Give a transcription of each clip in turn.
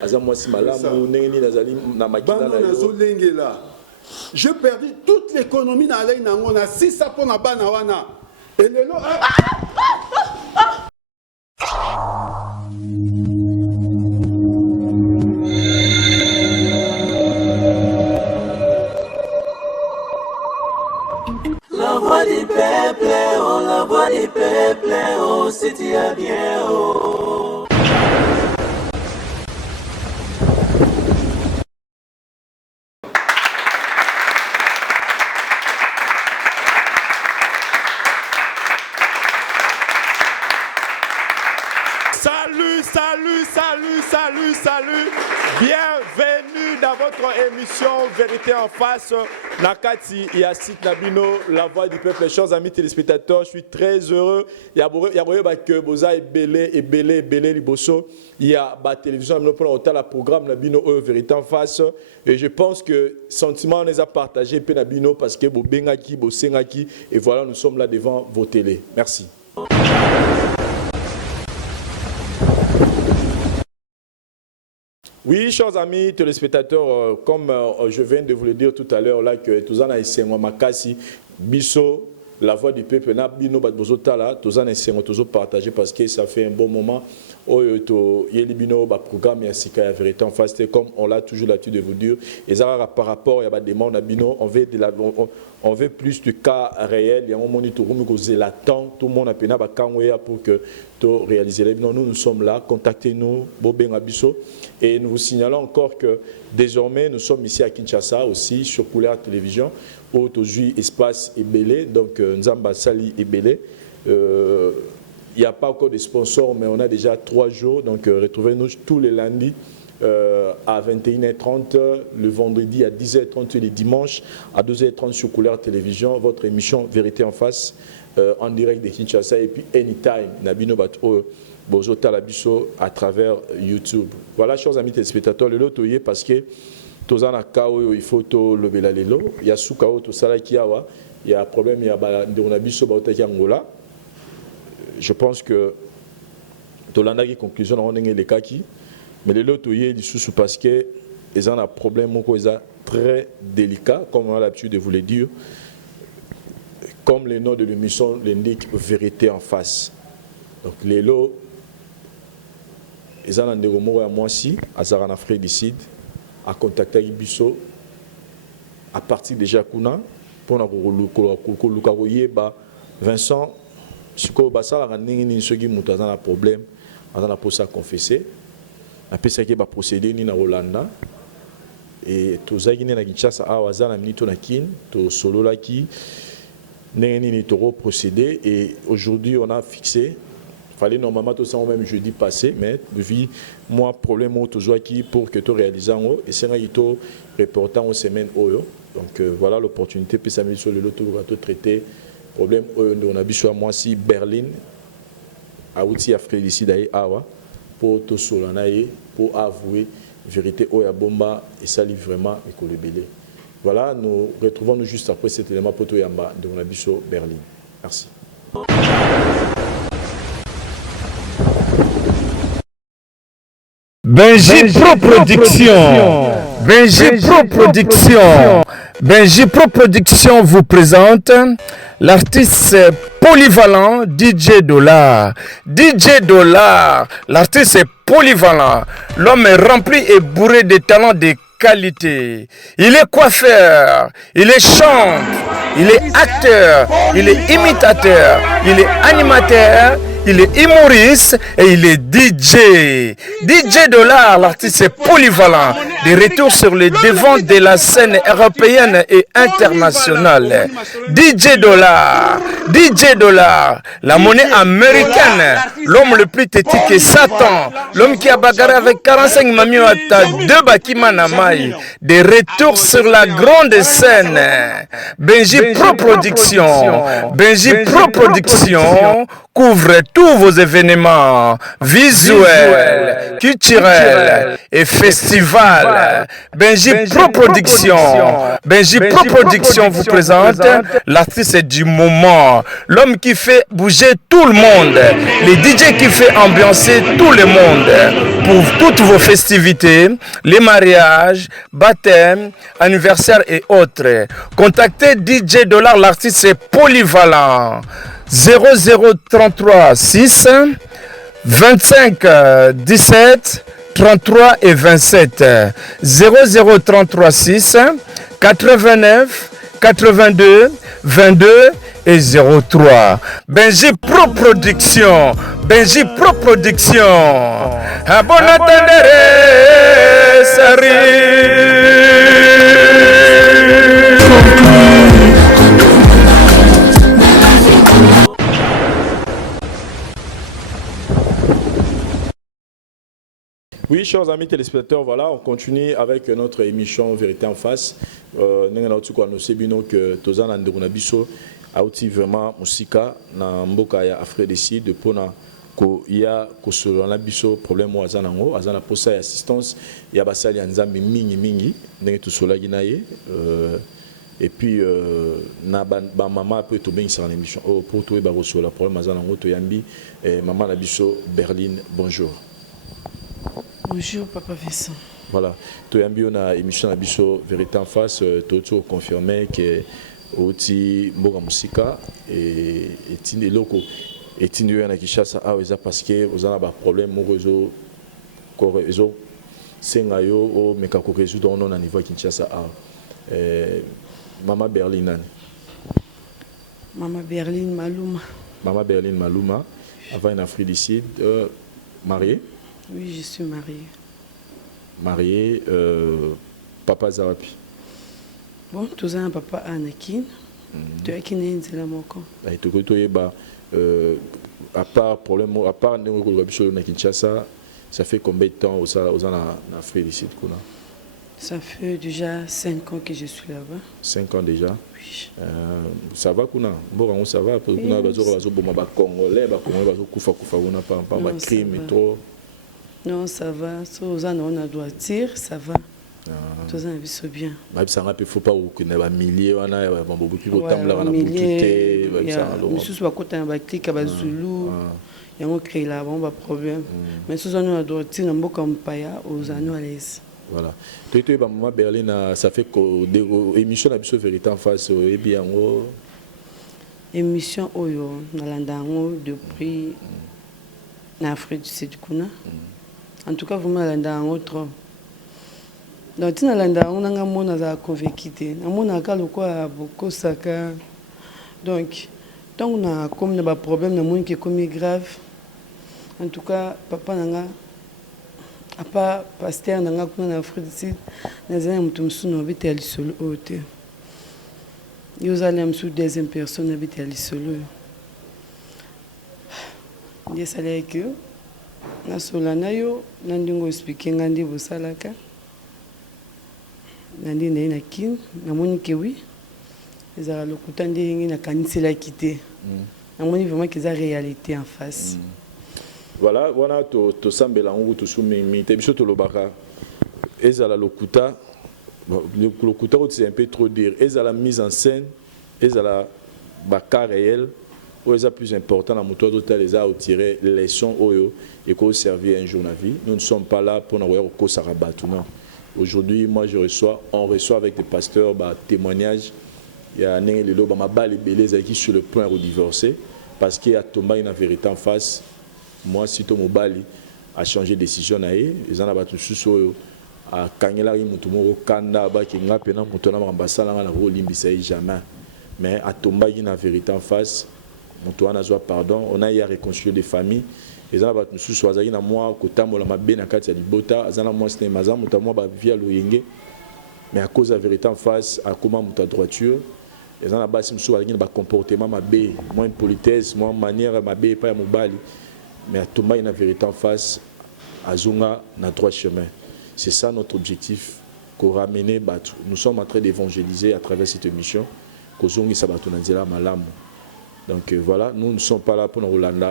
Je perdis toute l'économie dans la on a 6 pour na bana. Et le La voix du peuple, oh, la voix du peuple, oh, si tu es bien, oh. Salut. Bienvenue dans votre émission Vérité en face. Nakati Yassit Nabino, la voix du peuple. Chers amis téléspectateurs, je suis très heureux. Il y a que Boza et Belé Liboso. Il y a la télévision pour le programme Nabino Vérité en face. Et je pense que sentiment on les a partagés Nabino parce que Bobengaki, Bosengaki. Et voilà, nous sommes là devant vos télés. Merci. Oui, chers amis téléspectateurs, comme je viens de vous le dire tout à l'heure, là que Tozana Essengo Makasi, Bisso, la voix du peuple, Nabino Badbozotala, Tozana Essengo Tozo partagé parce que ça fait un bon moment. Yelibino, programme Yassika, la vérité en face, comme on l'a toujours l'habitude de vous dire. Et ça, par rapport à des demandes, on veut plus de cas réels. Il y a un moment où tout le monde a peine pour que tu réalises. Nous sommes là, contactez-nous, Bobeng Abisso. Et nous vous signalons encore que désormais, nous sommes ici à Kinshasa aussi, sur Couleur Télévision, où aujourd'hui espace est belé, donc Nzamba Sali est belé. Il n'y a pas encore de sponsors, mais on a déjà 3 jours. Donc, retrouvez-nous tous les lundis à 21h30, le vendredi à 10h30 et les dimanches à 2h30 sur Couleur Télévision. Votre émission Vérité en face, en direct de Kinshasa. Et puis, anytime, Nabino Bato Bozo Talabiso à travers YouTube. Voilà, chers amis téléspectateurs, le lot parce que Tozana Kao, il faut le belalelo. Il y a Soukao, tout ça là qui a, il y a un problème, il y a Nabiso Baotaki Angola. Je pense que Tolanda qui conclusion on est les cas qui mais les lots ils sous parce que ils ont un problème très délicat comme on a l'habitude de vous le dire comme le nom de l'émission l'indique vérité en face. Donc les lots ils ont un déromo à moi aussi à Zarana Frédicide à contacter Ibiso à partir de Jacuna pour nous Vincent si vous avez un problème, vous avez un confesser. Après ça, vous procéder en Hollande. Et tout ça, vous avez solo qui procéder. Et aujourd'hui, on a fixé. Il fallait normalement tout ça même jeudi passé, mais vu moi problème qui pour que tu réalises en haut et c'est un reportant aux semaines haut. Donc voilà l'opportunité puis ça met sur le lot tout traiter. Problème, on a vu sur moi si Berlin, à outil Afrique ici d'ailleurs, pour tout solanaï, pour avouer vérité au Bomba et ça livre vraiment et belé. Voilà, nous retrouvons-nous juste après cet élément pour tout Yamba de on a vu sur Berlin. Merci. Benji Pro Production. Benji Pro Production. Benji Pro Production vous présente l'artiste polyvalent DJ Dollar. DJ Dollar, l'artiste est polyvalent. L'homme est rempli et bourré de talents de qualité. Il est coiffeur, il est chante, il est acteur, il est imitateur, il est animateur, il est humoriste et il est DJ. DJ Dollar, l'artiste est polyvalent. De retour sur le devant de la scène européenne et internationale. DJ Dollar, la monnaie américaine, l'homme le plus têtu que Satan, l'homme qui a bagarré avec 45 mamioata, 2 bakima namai. De retour sur la grande scène. Benji Pro Production couvre tous vos événements visuels, culturels et festivals. étoiles. Benji Pro Production. Benji Pro Production vous présente l'artiste du moment. L'homme qui fait bouger tout le monde. Les DJ qui fait ambiancer tout le monde. Pour toutes vos festivités, les mariages, baptêmes, anniversaires et autres. Contactez DJ Dollar, l'artiste est polyvalent. 0033 6 25 17 33 et 27. 0033 6 89 82 22 et 03. Benji Pro Production. Benji Pro Production. A bon attendere, Oui, chers amis téléspectateurs, voilà, on continue avec notre émission Vérité en face. Nous avons annoncé que Tozan Andrunabiso a aussi vraiment musika na mboka ya Afrique du Sud pour il y a que problème au azanango azana posa assistance ya basali nzambi mingi ndenge to sola ginaye et puis na ba mama peut to bien sur l'émission pour toi ba resola problème azanango to yambi maman na biso Berline bonjour. Bonjour Papa Vincent. Voilà, to yambi on a émission na biso Vérité en face to confirmer que oti mboka musika et tindi loko et tindi yo na Kinshasa a eza parce que vous avez un problème au réseau réseau senga yo o meka ko résoudre on na niveau Kinshasa a Mama Berline. Mama Berline Maluma. Mama Berline Maluma avant en Afrique du Sud mariée. Oui, je suis mariée. Mariée papa Zarapi. Bon, tous un papa Anakin. Tu as qui n'est pas moko. Et tout à part problème à part na Kinshasa, ça fait combien de temps aux en Afrique du Sud? Ça fait déjà 5 ans que je suis là-bas. 5 ans déjà? Oui. Ça va kuna? Bon, ça va parce que kuna bazo boma ba Congolais, ba Congolais bazo kufa una pas ba crime et trop. Non, ça va. So on a droit tirer, ça va. Tous un biso bien. Bah ça rappelle faut pas ou que na milliers wana ba beaucoup de temps là on a milliers. Nous sous ba côté ba clique ba Zulu. Il y a un créé là, bon pas problème. Mais sous on a droit tirer en boka mpaya aux anneaux à l'aise. Voilà. Tu es Maman Berline, ça fait que émission na biso Vérité en face et bien émission oyo nalandango depuis en Afrique du Sud kuna. En tout cas vraiment nalandango trop. Donc tina nalandango nanga mona za convaincre. Na mona ka lokwa boko saka. Donc tant on a comme na ba problème na mona qui est comme grave. En tout cas papa nanga à part pasteur nanga kuna na Afrique du Sud nazana mutu musuno bita lisolo ote yo zali musu deuxième personne bita lisolo ndiye sala que na sola na yo nandingo expliquer ngandi bosalaka nandi na kin na moni que oui ezala lokuta ndenge na kanisela kité na moni vraiment que ça réalité en face. Voilà, voilà, to sambela on to soumimi, te biso to lobaka. Ezala lokuta, lokuta c'est un peu trop dire. Ezala mise en scène, ezala baka réel, ou ezala plus important la moto d'hôtel les a tiré les leçons oyo et qu'on servir un jour la vie. Nous ne sommes pas là pour n'avoir au Sarabat non. Aujourd'hui, moi on reçoit avec des pasteurs témoignages. Il y a un élément bah ma balle beleza qui sur le point de divorcer parce qu'il y a tombé une vérité en face. Moi, si ton mobile a changé de décision, ils en ont battu sous à Kangela, Mutumo, Kanda, Bakinga, Pena, Mutona, Ambassala, la Rolimbisa, jamais. Mais à Tomba, il y a une vérité en face. Mutouana, pardon, on a eu à réconcilier des familles. Ils en ont battu sous Swazagina, moi, Kotamo, la Mabena, Katia, Libota, Azana, moi, c'était Mazam, Mutamo, via Loyenge. Mais à cause de la vérité en face, à comment Muta droiture, ils en ont battu sous un comportement, ma baie, moins une politesse, moins une manière, ma baie, pas à Mobali. Mais à Thomas, il y a une vérité en face, à Zunga, na droit chemin. C'est ça notre objectif, qu'on ramène Batu. Nous sommes en train d'évangéliser à travers cette émission, qu'on Zungi Sabato Nanzela Malam. Donc voilà, nous ne sommes pas là pour nous ramener,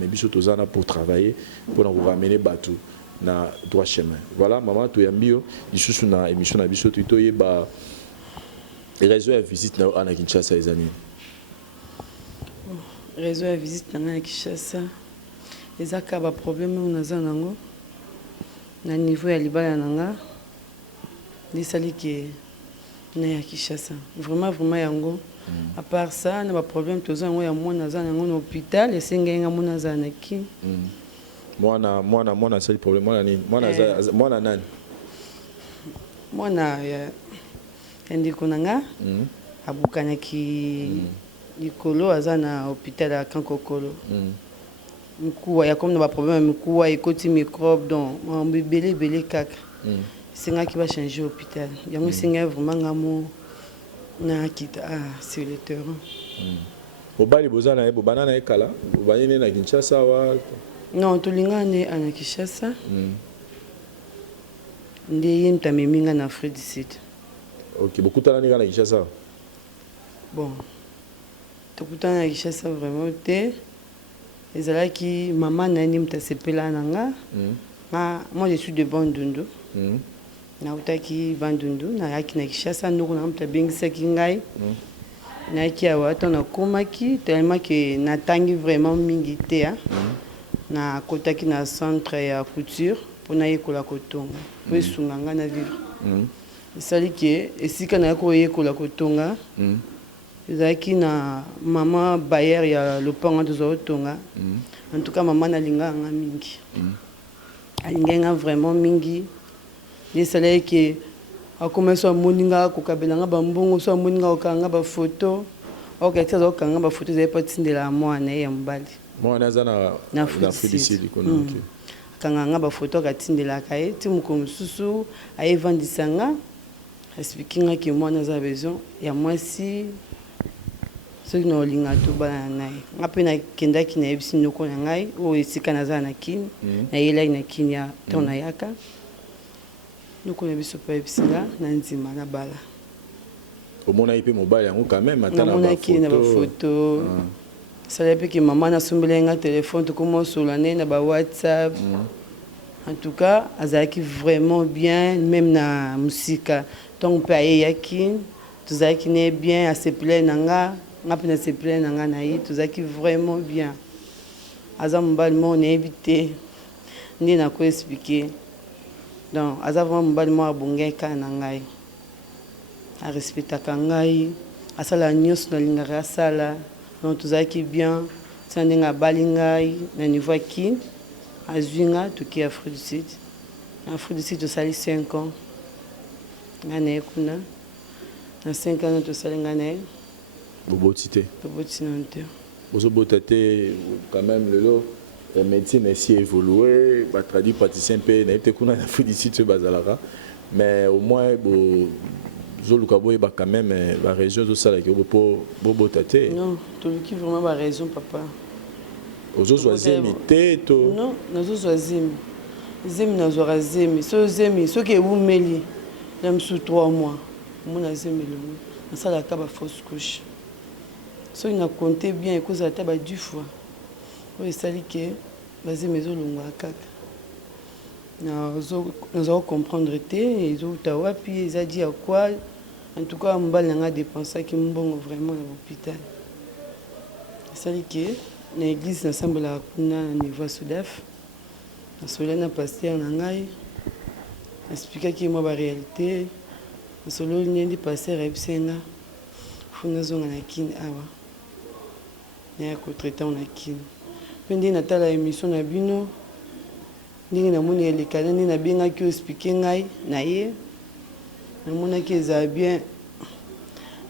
mais pour travailler, pour nous ramener Batu. na droit chemin. Voilà, maman to yambio isusu na émission na biso to yeba réseau ya visite na ana Kinshasa ezani. Réseau ya visite na Kinshasa ezaka ba problème naza nango na niveau ya libala nanga lisali ke na ya Kinshasa vraiment yango à part ça na ba problème toza yango ya mwana naza nango na hôpital esengenga mwana naza na ki mwana c'est le problème mwana nani mwana ya ndiko nanga abukanaki likolo aza na hôpital ya Kankokolo mikuwa ya comme na ba problème mikuwa ekoti microbe donc belé kaka singa ki va changer hôpital yango singa vraiment ngamo na kita sur le terrain obali bozana e bobana na ekala bobani ne na Kinshasa wa non tulingane ana Kinshasa nde yenta meminga na Afrique du Sud. OK bokutana ni na Kinshasa bon tokutana na Kinshasa vraiment te ezalaki maman na ndi mtasepela nanga moi je suis de Bandundu na utaki Bandundu na yaki na Kinshasa ndoko na mtabengisaki ngai na yaki awa tona komaki tellement que natangi vraiment mingi te na kotaki na centre ya couture pona yekola kotonga po esunga nga na vivre esali ke esika na yako yekola kotonga ezalaki na mama bayer ya lopango toza kotonga en tout cas mama nalinga nga mingi alinga nga vraiment mingi esali ke akoma so amoni nga kokabela nga bambongo so amoni nga kokanga bafoto okati aza kokanga bafoto ezali po tindela mwana ye ya mobali mwana aza na Afrique du Sud akanga nga bafoto akatindelaka ye ti mokolo mosusu ayevandisa nga explike nga ke mwana aza besoin ya mwasi soki na olinga tobana na ye nga mpe nakendaki nayebisi ndoko na ngai oyo esika naza na kini nayelaki na kini ya ntango nayaka ndoko na biso mpe ayebisi nga na ndima na bala omonaki mpe mobali yango quand même namonaki na bafoto esala mpe ke mama nasombelaki nga telefone tokoma osola ne na bawhatsapp en tout cas azalaki vraiment bien même na mosika ntongo mpe ayeyaki tozalaki ne bien asepele na nga mpe nasepele na nga na ye tozalaki vraiment bien aza mobali moko nayebi te nde nakoexplike donc aza vraiment mobali moko abongaki kaka na ngai arespectaka ngai asala nyonso nalingaka asala donc tozalaki bien tina ndenge abali ngai na niveau ya kini azwi nga toki Afrique du Sud na Afrique du Sud tosali 5 ans nga na ye kuna na 5 ans tosali nga na ye boboti te toboti nano te bozobota te quand même lelo médecine esi évolué batradi praticien mpe nayebi te kuna na Afrique du Sud soki bazalaka mais au moins zoluka boyeba quand même barégion ezosalaki po bobota te non toluki vraiment baraison papa ozozwa zemi te to non nazozwa zemi nazwaka zemi so zemi soki ewumeli na misu 3 mois omona zemi elongo nasalaka bafausse couche soki na compte bien ekozala ta 10 fois oyo esali ke bazemi ezolongwaka kaka naza comprendre te ezouta wapi eza di ya kwa en tout cas mobali nanga dépensaki mbongo vraiment na hôpital esali ke na église nasambelaka kuna na niveau ya sudaf nasolola na paster na ngai nasplikaki mwa baréalité nasololi nde ndi paster ayebisi nga fo nazonga na kini awa naya kotraite ngo na kini mpe ndenge natala émission na bino ndenge namoni elekana nde nabengaki oyo explike ngai na ye namonaki ezala bien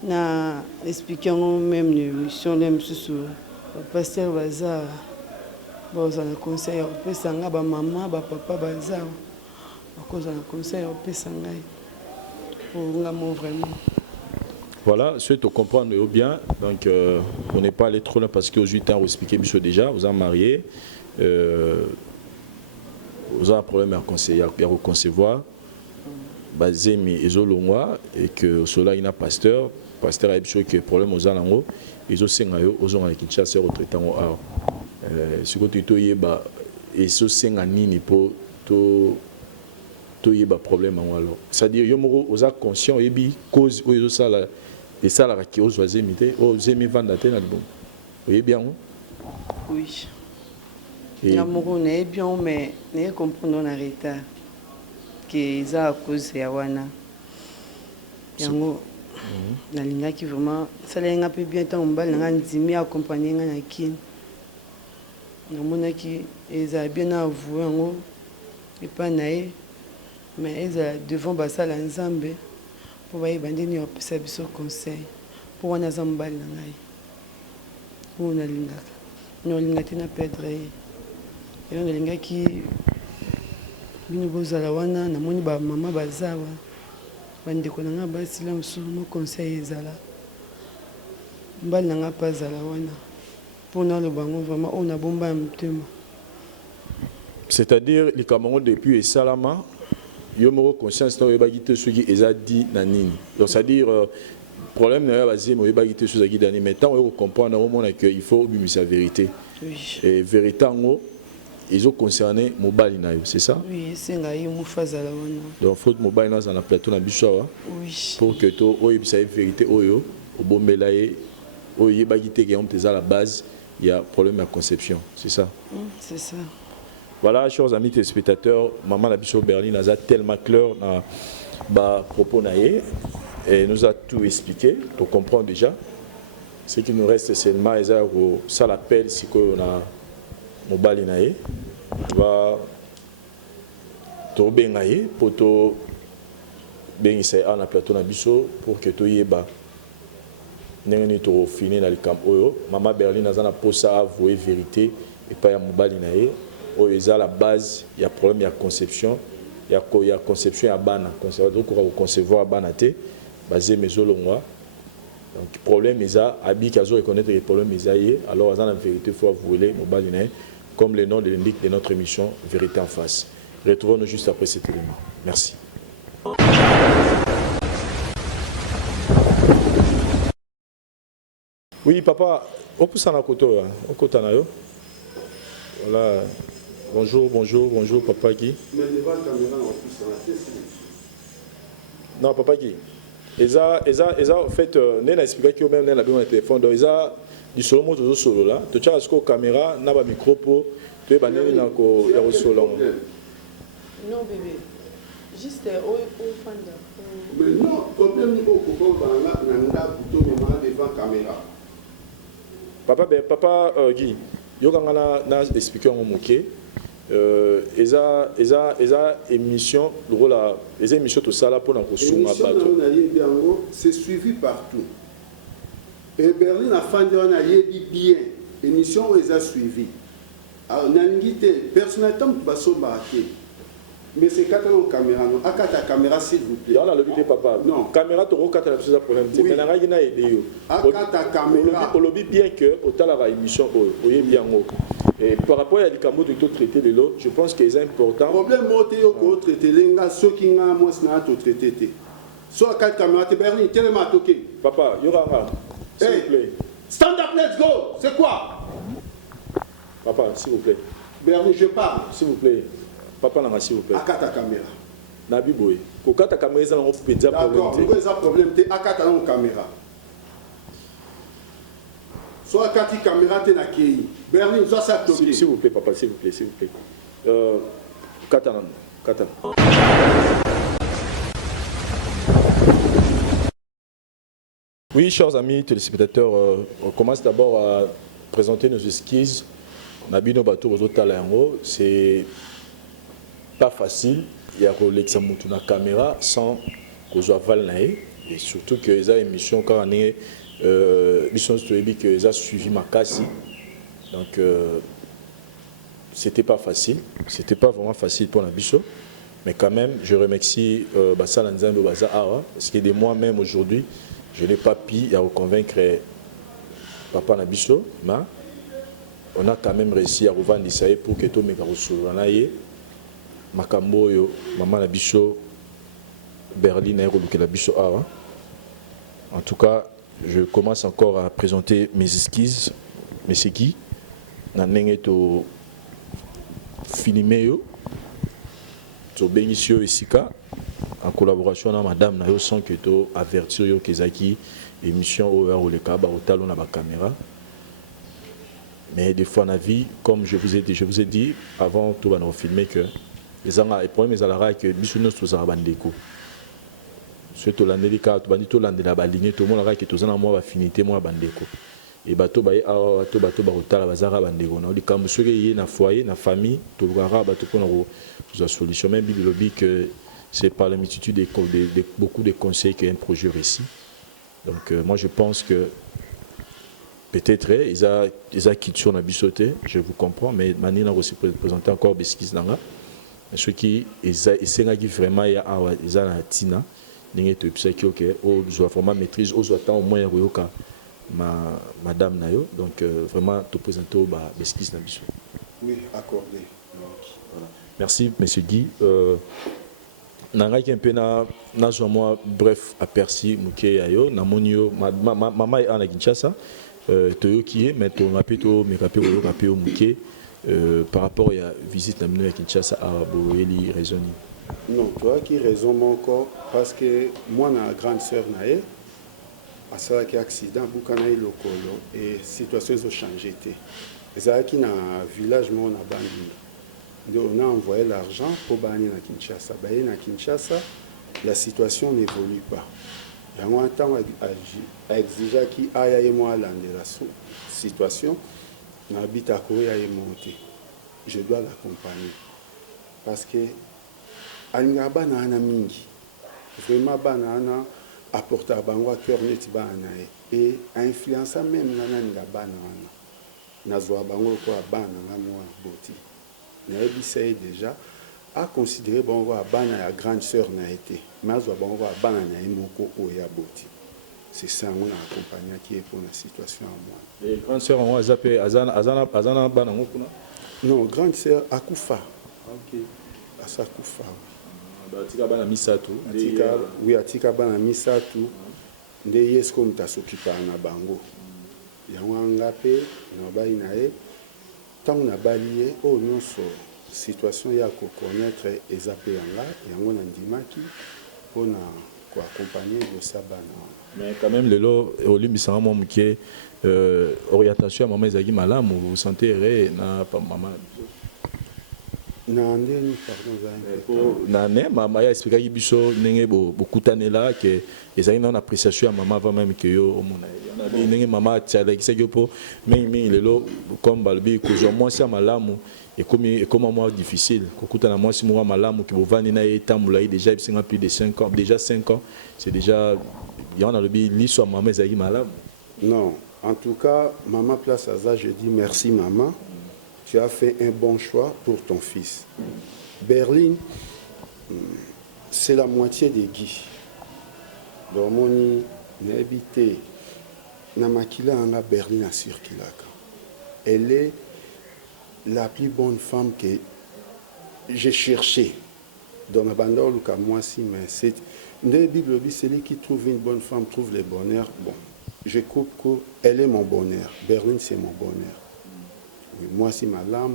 na explike yango même na émission le mosusu bapaster baza bakozala na conseil ya kopesa ngai bamama bapapa baza bakozala na conseil ya kopesa ngai ngamo vraiment. Voilà, ceux qui comprennent bien, donc on n'est pas allé trop là parce que aux 8 ans, vous expliquez déjà, vous êtes mariés, vous avez un problème à concevoir, basé mais et que cela il y a pasteur a dit que problème aux alango, ils ont sengayo, aux gens qui chassent au traitement ce que tu es et ce senganini pour to y a problème alors c'est-à-dire yo moko oza conscient et bi cause oyo ça la et ça la qui ose imiter oser mi vendre te na bon oui bien Oui. Na moko na bien mais ne comprendre na retard que ça à cause ya wana. Yango nalingaki vraiment salenga pe bien tant mbala nga ndimi accompagner nga na kini. Namonaki eza bien avoué yango et pas nae mais eza devant basala nzambe pour baye bandeni opesa biso conseil pour wana za mbala ngai. On nalingaka. Nolingaki na perdre ye. Yo nalingaki bino bozala wana namoni ba mama bazawa. Bandeko nanga basila mosusu mo conseil ezala. Mbala nanga pas zala wana. Pendant le bango vraiment on a bomba mtema. C'est-à-dire les Cameroun depuis Salama yo mo conscience no yeba gite ceux qui eza dit na nini. Donc c'est-à-dire problème na basé mo yeba gite ceux qui dani mais tant on comprendre au monde que il faut bimisa vérité. Oui. Et vérité ngo ils ont concerné mobile na yo, c'est ça? Oui, c'est ngai mo fazala wana. Donc faut mobile na na plateau na biso Oui. pour que to o yebisa vérité oyo obombela ye o yeba gite que on à la base il y a problème de conception, c'est ça? C'est ça. Voilà, chers amis téléspectateurs, maman Nabiso Berlin a tellement clair dans propos naïe et nous a tout expliqué pour comprendre déjà. Ce qui nous reste seulement, ça l'appelle si on a mobile naïe, va to bengaye pour to bengisa na plateau Nabiso pour que to yeba n'engeni to fini na likam oyo. Maman Berlin a na posa avouer vérité et pas ya mobile naïe. Il y a la base, il y a problème, il y a conception, il y a conception à bana, donc on va concevoir à banaté, basé mes olongwa. Donc problème il y a, abi kazo reconnaître les problèmes il y a, alors dans la vérité faut avouer mon baliné, comme le nom de l'indique de notre émission Vérité en face. Retrouvons-nous juste après cet élément. Merci. Oui papa, au pousse en koto, au kotanayo. Voilà. Bonjour, bonjour, bonjour, Papa Guy. Mais devant la caméra, on pousse en la tête. Non, Papa Guy. En fait, nous avons expliqué que même nous avons un téléphone. Donc, du solo mot de solo là. Tu as une caméra, tu as un micro pour tu es banné dans le solo. Non, bébé. Juste au fanda. Mais non, problème niveau pour nanga plutôt devant la caméra. Papa Guy, yo kangana na expliquer mon moqué. Eza émission le rôle les émissions tout ça là pour nous consommer bateau. C'est suivi partout. Et Berlin a fait on a bien émission les a suivi. Alors n'angité personnellement baso marqué. Mais c'est quand on caméra non akata caméra s'il vous plaît. On a le but papa. Non, caméra to kata la chose problème. Mais na ngai na aidé yo. Akata caméra. On lobby bien que au tala la émission oye bien ngo. Et par rapport à l'icamo de tout traiter de l'autre, je pense que c'est important. Problème monté au ko traiter lenga ceux qui nga moi na to traiter. Soit akata caméra te Berlin tellement toqué. Papa, yoranga. S'il vous plaît. Stand up, let's go. C'est quoi? Papa, s'il vous plaît. Berlin, je parle. S'il vous plaît. Papa, s'il vous plaît. Akata caméra. Nabi boy. Kokata caméra, ça on peut dire problème. D'accord, vous avez un problème, tu akata la caméra. Soit akati caméra, tu na kei. Berlin, soit ça toqué. S'il vous plaît, papa, s'il vous plaît, s'il vous plaît. Katanan. Oui, chers amis téléspectateurs, on commence d'abord à présenter nos esquisses. Nabino Bato Rozotalango, c'est pas facile. Il y a une caméra sans que soit valnaé. Et surtout que les émissions, quand on est que ont suivi ma casse. Donc, c'était pas facile. C'était pas vraiment facile pour la bicho. Mais quand même, je remercie Bassal Nzando Baza Awa. Parce que de moi-même aujourd'hui, je n'ai pas pu convaincre Papa Nabiso. Mais on a quand même réussi à revendre ça pour que tout le monde soit Makambo yo maman Nabiso Berlin et Nabiso Awa. En tout cas, je commence encore à présenter mes esquisses, mes séquilles. Nanenge to filmer yo. Benisio Esika en collaboration avec madame Nayo sans que tu avertir yo kezaki émission au le kaba au talon na ba caméra. Mais des fois, dans la vie, comme je vous ai dit avant tout va nous filmer que les problèmes les alara que bisounos tous arabandeko. Surtout l'année cas tout bandito l'année la baligné tout le monde que tous en moi affinité moi bandeko. Et bateau bateau ba bazara bandeko. Na likambo soki yé na foyer na famille tout gara bateau pour la solution même biblique que c'est par la multitude de beaucoup de conseils qu'un projet réussi. Donc moi je pense que peut-être ils a quitté sur la bisoté, je vous comprends, mais maintenant aussi présenter encore des skis dans là. Ceux qui ils vraiment ils a la tina, n'engagent tout ça qui ok, oh je dois vraiment maîtrise, oh je dois au moins yoka madame nayo, donc vraiment te présenter des skis dans biso. Oui, accordé. Voilà. Merci monsieur Guy. Nangaki un peu na moi bref aperçu muke yayo na monio maman est en Kinshasa. Toyoki mais to rapito mais rapito rapio muke par rapport à la visite à Kinshasa à Boeli raisonner. Non, toi qui raison mon corps parce que moi ma grande sœur nae à ça qui accident bukana lokolo et situation ont changé té. Ça qui na village mon na bandi. On a envoyé l'argent pour bannir à Kinshasa. À Kinshasa, la situation n'évolue pas. Il y a un temps à exiger qui aille moi dans la situation, n'habite à courir à monter. Je dois l'accompagner. Parce que Anga banana mingi, vraiment banana apporte à bango cœur net banana et influence même nana banana. Nazwa bango quoi banana moi boti. N'aie déjà à considérer bongo à bana la grande sœur n'a été mais bongo à bana na imoko oya boti. C'est ça on a accompagné qui est pour la situation à moi. Et grande sœur on a zappé azana bana ngokuna. Non, grande sœur akufa. OK. Asa kufa. Ba tika bana misatu. Atika oui atika bana misatu. Nde yesko mtasokipa na bango. Yango ngape na bayi nae. Tant on a balayé au non so situation ya ko connaître les appels et on a ndimaki pour accompagner le sabana. Mais quand même le lot olimisa mo muke orientation à maman ezaki malamu vous sentez ré na pas maman. Na ndeni pardon za. Na ne mama ya expliquer biso ndenge bokutanela que ezaki na appréciation à maman avant même que yo omona. Na ndenge mama tiala kisaki po mingi lelo comme balbi ko zo moi ça malamu et comme moi difficile kokutana moi si moi malamu ki bovani na etambula déjà plus de 5 ans déjà 5 ans c'est déjà il y en a le bi l'histoire maman ezaki malamu. Non, en tout cas maman place à ça je dis merci maman. Tu as fait un bon choix pour ton fils. Berlin, c'est la moitié des Guy. Donc, mon habité, Namakila en Berlin à Surkilaka. Elle est la plus bonne femme que j'ai cherchée. Dans ma bande, moi aussi, mais c'est une Bible, celui qui trouve une bonne femme trouve le bonheur. Bon, je coupe court, elle est mon bonheur. Berlin, c'est mon bonheur. Moi, c'est ma lame.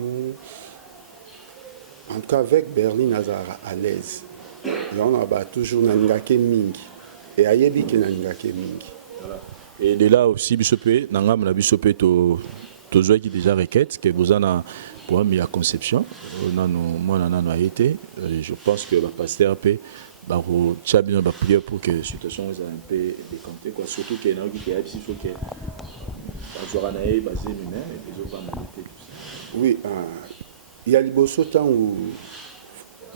En tout cas, avec Berlin, Nazara à l'aise. Et on a toujours Nangake Mingi. Et Ayebi qui Nangake Mingi. Et de là aussi, Bissopé, Nangam, la Bissopé, tu as déjà requête, que vous en avez pour mis à conception. Moi, on a été. Je pense que le pasteur peut prier pour que la situation soit un peu décantée. Surtout qu'il y a un qui est ici, il faut que. Oui, il y a des beaux temps où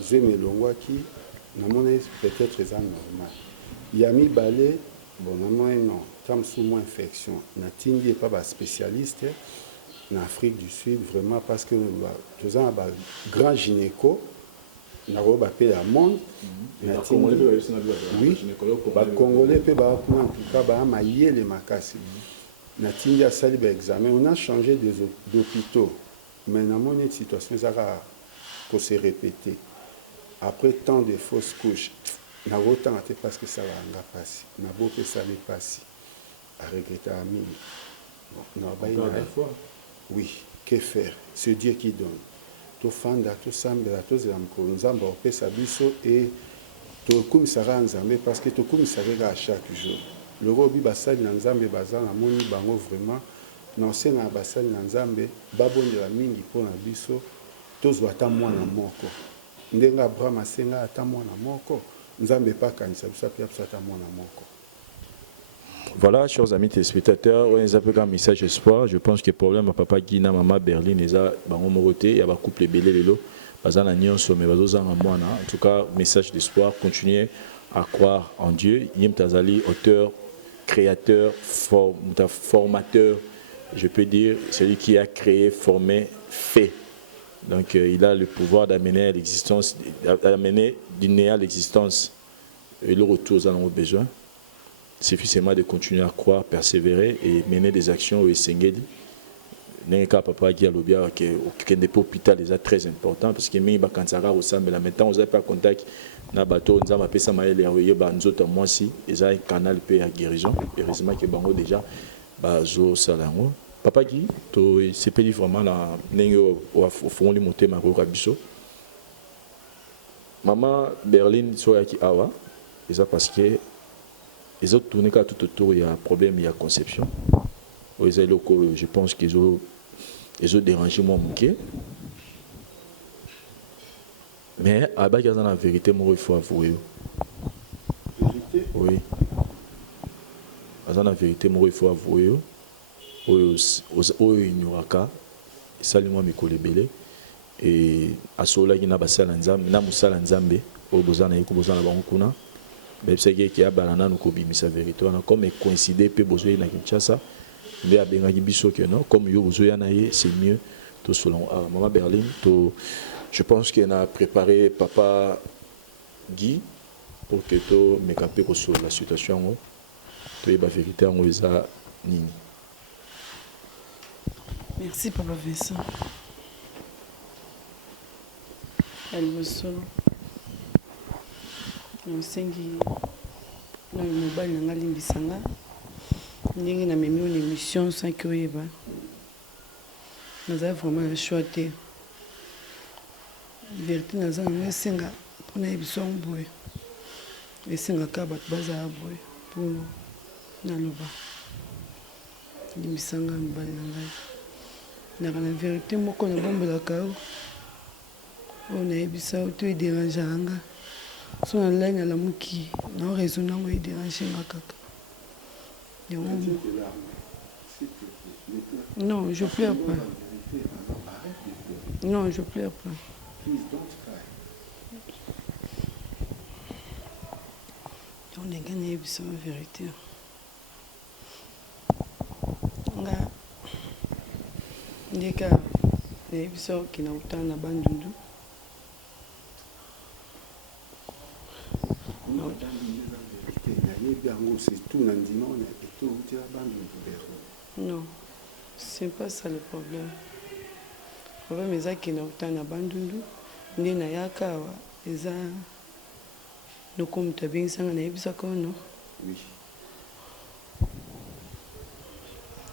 j'ai mes longues qui peut-être normal. Il y a mis balai, bon, non, tant sous moins infection. N'a pas spécialiste en Afrique du Sud, vraiment, parce que nous avons un grand gynéco, nous avons un monde. Oui, les Congolais peuvent en tout cas les macasses. Natindi a sali examen, on a changé d'hôpitaux, mais dans mon situation, ça va se répéter. Après tant de fausses couches, n'a autant été parce que ça va passer, n'a beau que ça n'est passé, à regretter à mine. Oui, que faire? C'est Dieu qui donne. tofanda tosambela tozela mokolo nzambe opesa biso e tokumisaka nzambe parce que tokumisaka kaka chaque jour loko obi basali na nzambe baza na moni bango vraiment na osenga basali na nzambe babondela mingi mpona biso tozwa ata mwana moko ndenge abraham asenga ata mwana moko nzambe epakanisa biso apia biso ata mwana moko. Voilà, chers amis téléspectateurs, on a un message espoir. Je pense que le problème à papa Guina, maman Berlin, il y a un couple belé lelo, en tout cas, message d'espoir. Continuez à croire en Dieu. Yem Tazali, auteur, créateur, formateur, je peux dire, celui qui a créé, formé, fait. Donc, il a le pouvoir d'amener à l'existence, d'amener du néant à l'existence et le retour aux nos besoins. C'est suffisamment de continuer à croire, persévérer et mener des actions au Sengeli. N'enka papa qui a l'obia que des hôpitaux déjà très important parce que même quand ça au sein mais là maintenant on n'a pas contact na bateau nous avons appelé ça maïle et banzo ta moi si ils ont un canal paix à guérison heureusement que bango déjà bazo salango papa qui to c'est pas vraiment la nengo au fond du monter ma biso maman Berlin soya qui awa et ça parce que les autres tournent tout autour, il y a un problème, il y a conception. Je pense qu'ils ont dérangé mon bouquet. Mais à la vérité, moi, il faut avouer. Vérité? Oui. À la vérité, moi, il faut avouer. Il n'y aura qu'à. Salut-moi, mes collègues. Et à cela, il y a un salanzambe, il y a un salanzambe, au besoin de la mais c'est que a balana nous kobi misa vérité on a comme coïncider peu besoin na Kinshasa mais a benga biso que non comme yo besoin na c'est mieux tout selon maman Berlin to je pense qu'on a préparé papa Guy pour que to me capé sur la situation to y ba vérité en eza nini. Merci papa Vincent. Elle me sonne. Nasengi na mobile na ngali mbisanga ndenge na memi une émission sans que oyeba naza vraiment un choix te vérité naza na senga pona ebiso boye esenga ka bato baza boye pour na loba mbisanga mobile na ngai na vérité moko na bombelaka on a ebisa to dérange anga. Son en ligne à la mouki, non raisonnant ou déranger ma caca. Non, je pleure pas. Non, je pleure pas. On est gagné, c'est la vérité. Les gars, les épisodes qui n'ont autant abandonné. Non, c'est pas ça le problème. Le problème est qu'il y a autant d'abandon. Il y a des nous comme tu as bien ça, on a eu ça comme non.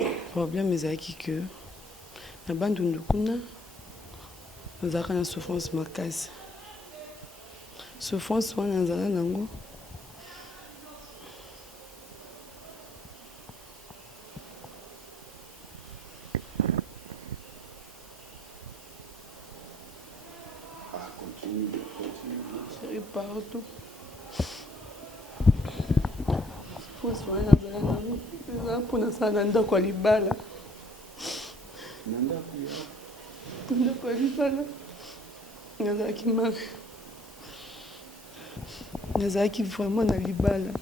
Le problème est que l'abandon, nous avons une souffrance marquée. Souffrance, on a un partout. Pour soi, pour nous nanda kwa libala. Nanda kwa libala. Nanda qui marche. Nanda qui vraiment na libala.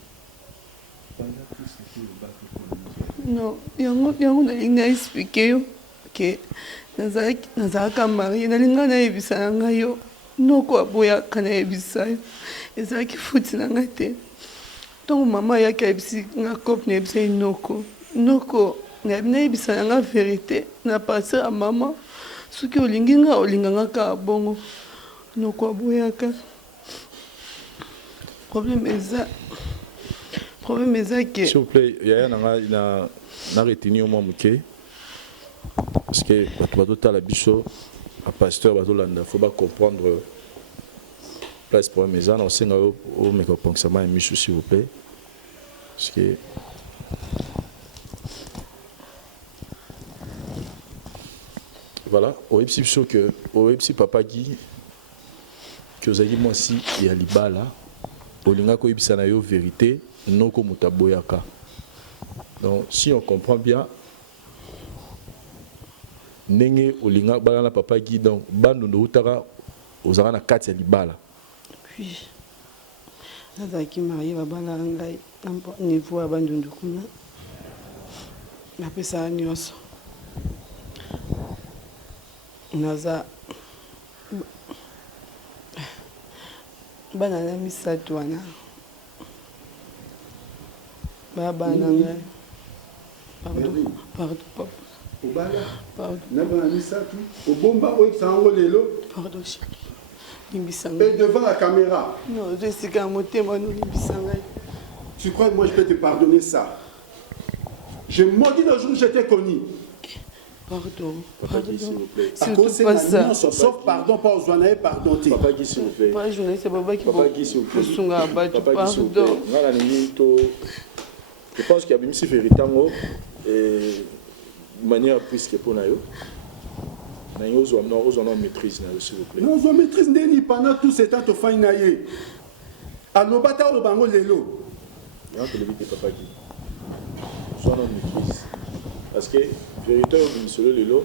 Non, yango na linga expliquer yo que Nanda ka marié na linga na ebisa ngayo. Noko aboya kana ebisa ezaki futi na ngate donc maman yaki ebisi nga cop na ebisa noko na ebisa nga vérité na passer à maman soki olingi nga olinganga ka bongo noko aboyaka problème eza que s'il vous plaît yaya na retenu au moins muke parce que bato la biso à pasteur bazolanda faut pas comprendre place pour maison on sait au mais pensement et mieux s'il vous plaît parce que voilà au ipsi que au ipsi papa Guy que vous avez moi si il y a libala olinga ko ipsa na yo vérité non ko mutaboyaka donc si on comprend bien nenge olinga bala na papa Guy donc bando ndo utaka ozaka na kati ya libala puis nazalaki marié babala ngai niveau ya bandundu kuna napesaka nyonso naza bana na misato wana babana ngai pardon papa obala pardon na bana misato obomba oyebisango lelo pardon chéri limbisa ngai et devant la caméra non esika motema no limbisa ngai tu crois que moi je peux te pardonner ça je maudis le jour où je t'ai connu pardon Papa Guy, s'il vous plaît. à c'est cause tout pas de ça sauf pardon pas aux oies pardon papa Guy s'il vous plaît pas journaliste baba qui papa Guy s'il vous plaît sunga batu papa Guy s'il vous plaît pardon ngala ningi to je pense qu'il y a bimisi véritango et manière puisque pour na yo na yo zo no maîtrise na yo s'il vous plaît non je maîtrise ndeni pendant tout ce temps to faina ye alobata o bango lelo non que le vite papa Guy soit non maîtrise parce que vérité au bimisolo lelo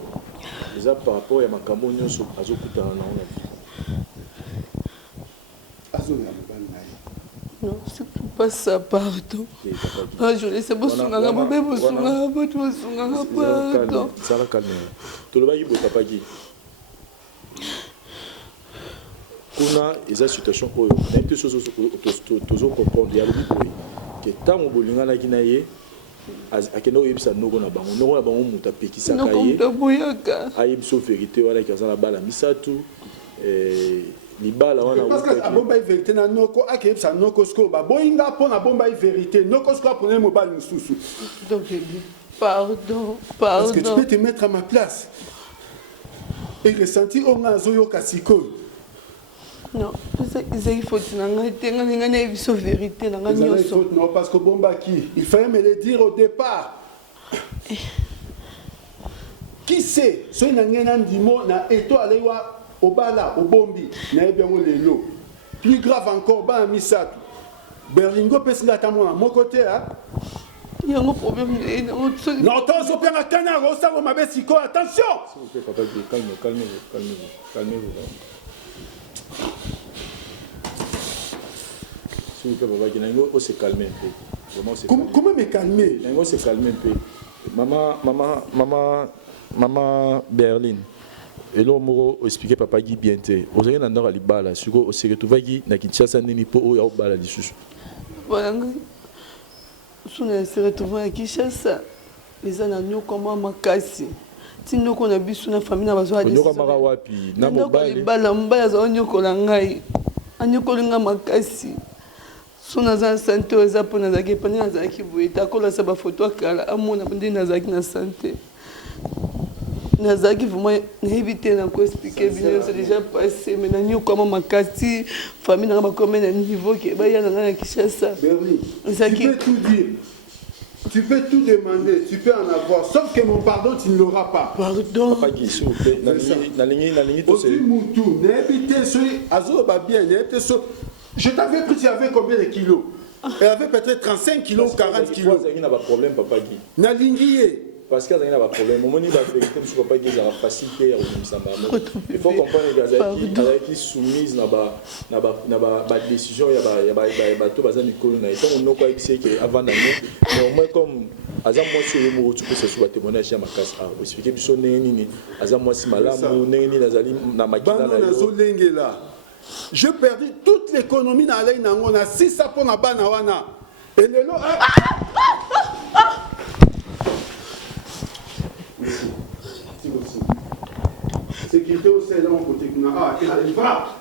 les par rapport à makambo nyonso azokutana na ona azona bana non c'est pas ça pardon ah journaliste bosunganga bobe bosunganga batu bosunganga pardon ça la calme to le ba yibo papa Guy kuna eza situation oyo na te soso tozo comprendre ya lobi boy que tango bolinga na kina ye akendo yebisa noko na bango muta pekisaka ye boyaka ayebiso vérité wana ki azana bala misatu libala wana parce que a bomba vérité na noko akebisa noko sko ba boyinga pona bomba vérité noko sko pona mobile mususu donc pardon parce que tu peux te mettre à ma place et ressentir onga zoyo kasiko non il faut que nanga tenga ninga na biso vérité nanga nyonso non parce que bomba qui il fallait me le dire au départ qui sait ce nangena ndimo na eto alewa obala obombi na ebiango lelo plus grave encore ba misatu berlingo pesinga tamona mon côté hein il y a un problème non tozo pena kana rosa ko mabesiko attention s'il vous plaît papa Guy calmez-vous s'il vous plaît papa Guy nango on se calmer un peu vraiment se calmer comment me calmer nango se calmer un peu maman Berlin et là on expliquer papa Guy bien te ozali na ndora libala siko oseke tuvaki na Kinshasa nini po oyo obala lisusu voilà suna se retrouver à Kinshasa les ana nyoko makasi tinoko na biso na famille na bazwa nyoko maka wapi na mobali libala mbala za nyoko la ngai anyoko linga makasi suna za santé eza pona za kepani na za kibuita kola sa ba photo kala amona ndi na za na santé nazaki vraiment éviter na ko expliquer bien c'est déjà passé mais na nyoko kama makasi famille na bakome na niveau ke ba yana na Kinshasa Berlin tu peux tout dire tu peux tout demander tu peux en avoir sauf que mon pardon tu ne l'auras pas pardon papa Guy s'il vous plaît na lingi to aussi mutu n'habiter sur azoba bien n'était so je t'avais pris tu avais combien de kilos elle avait peut-être 35 kilos ou 40 kilos il y a pas problème papa Guy na lingié parce qu'il y a pas problème au moment où la vérité ne pas Guy ça facilité il faut comprendre que qui soumise na ba décision il y a to baza mikolo na etant on quoi c'est que avant na mais au moins comme azam moi sur le mot tu peux se souhaiter témoignage ya makasi expliquer biso nini azam moi si malamu nini nazali na makina na zo lengela je perdu toute l'économie na lai na ngona si ça pour na bana wana et lelo sécurité au sein de mon côté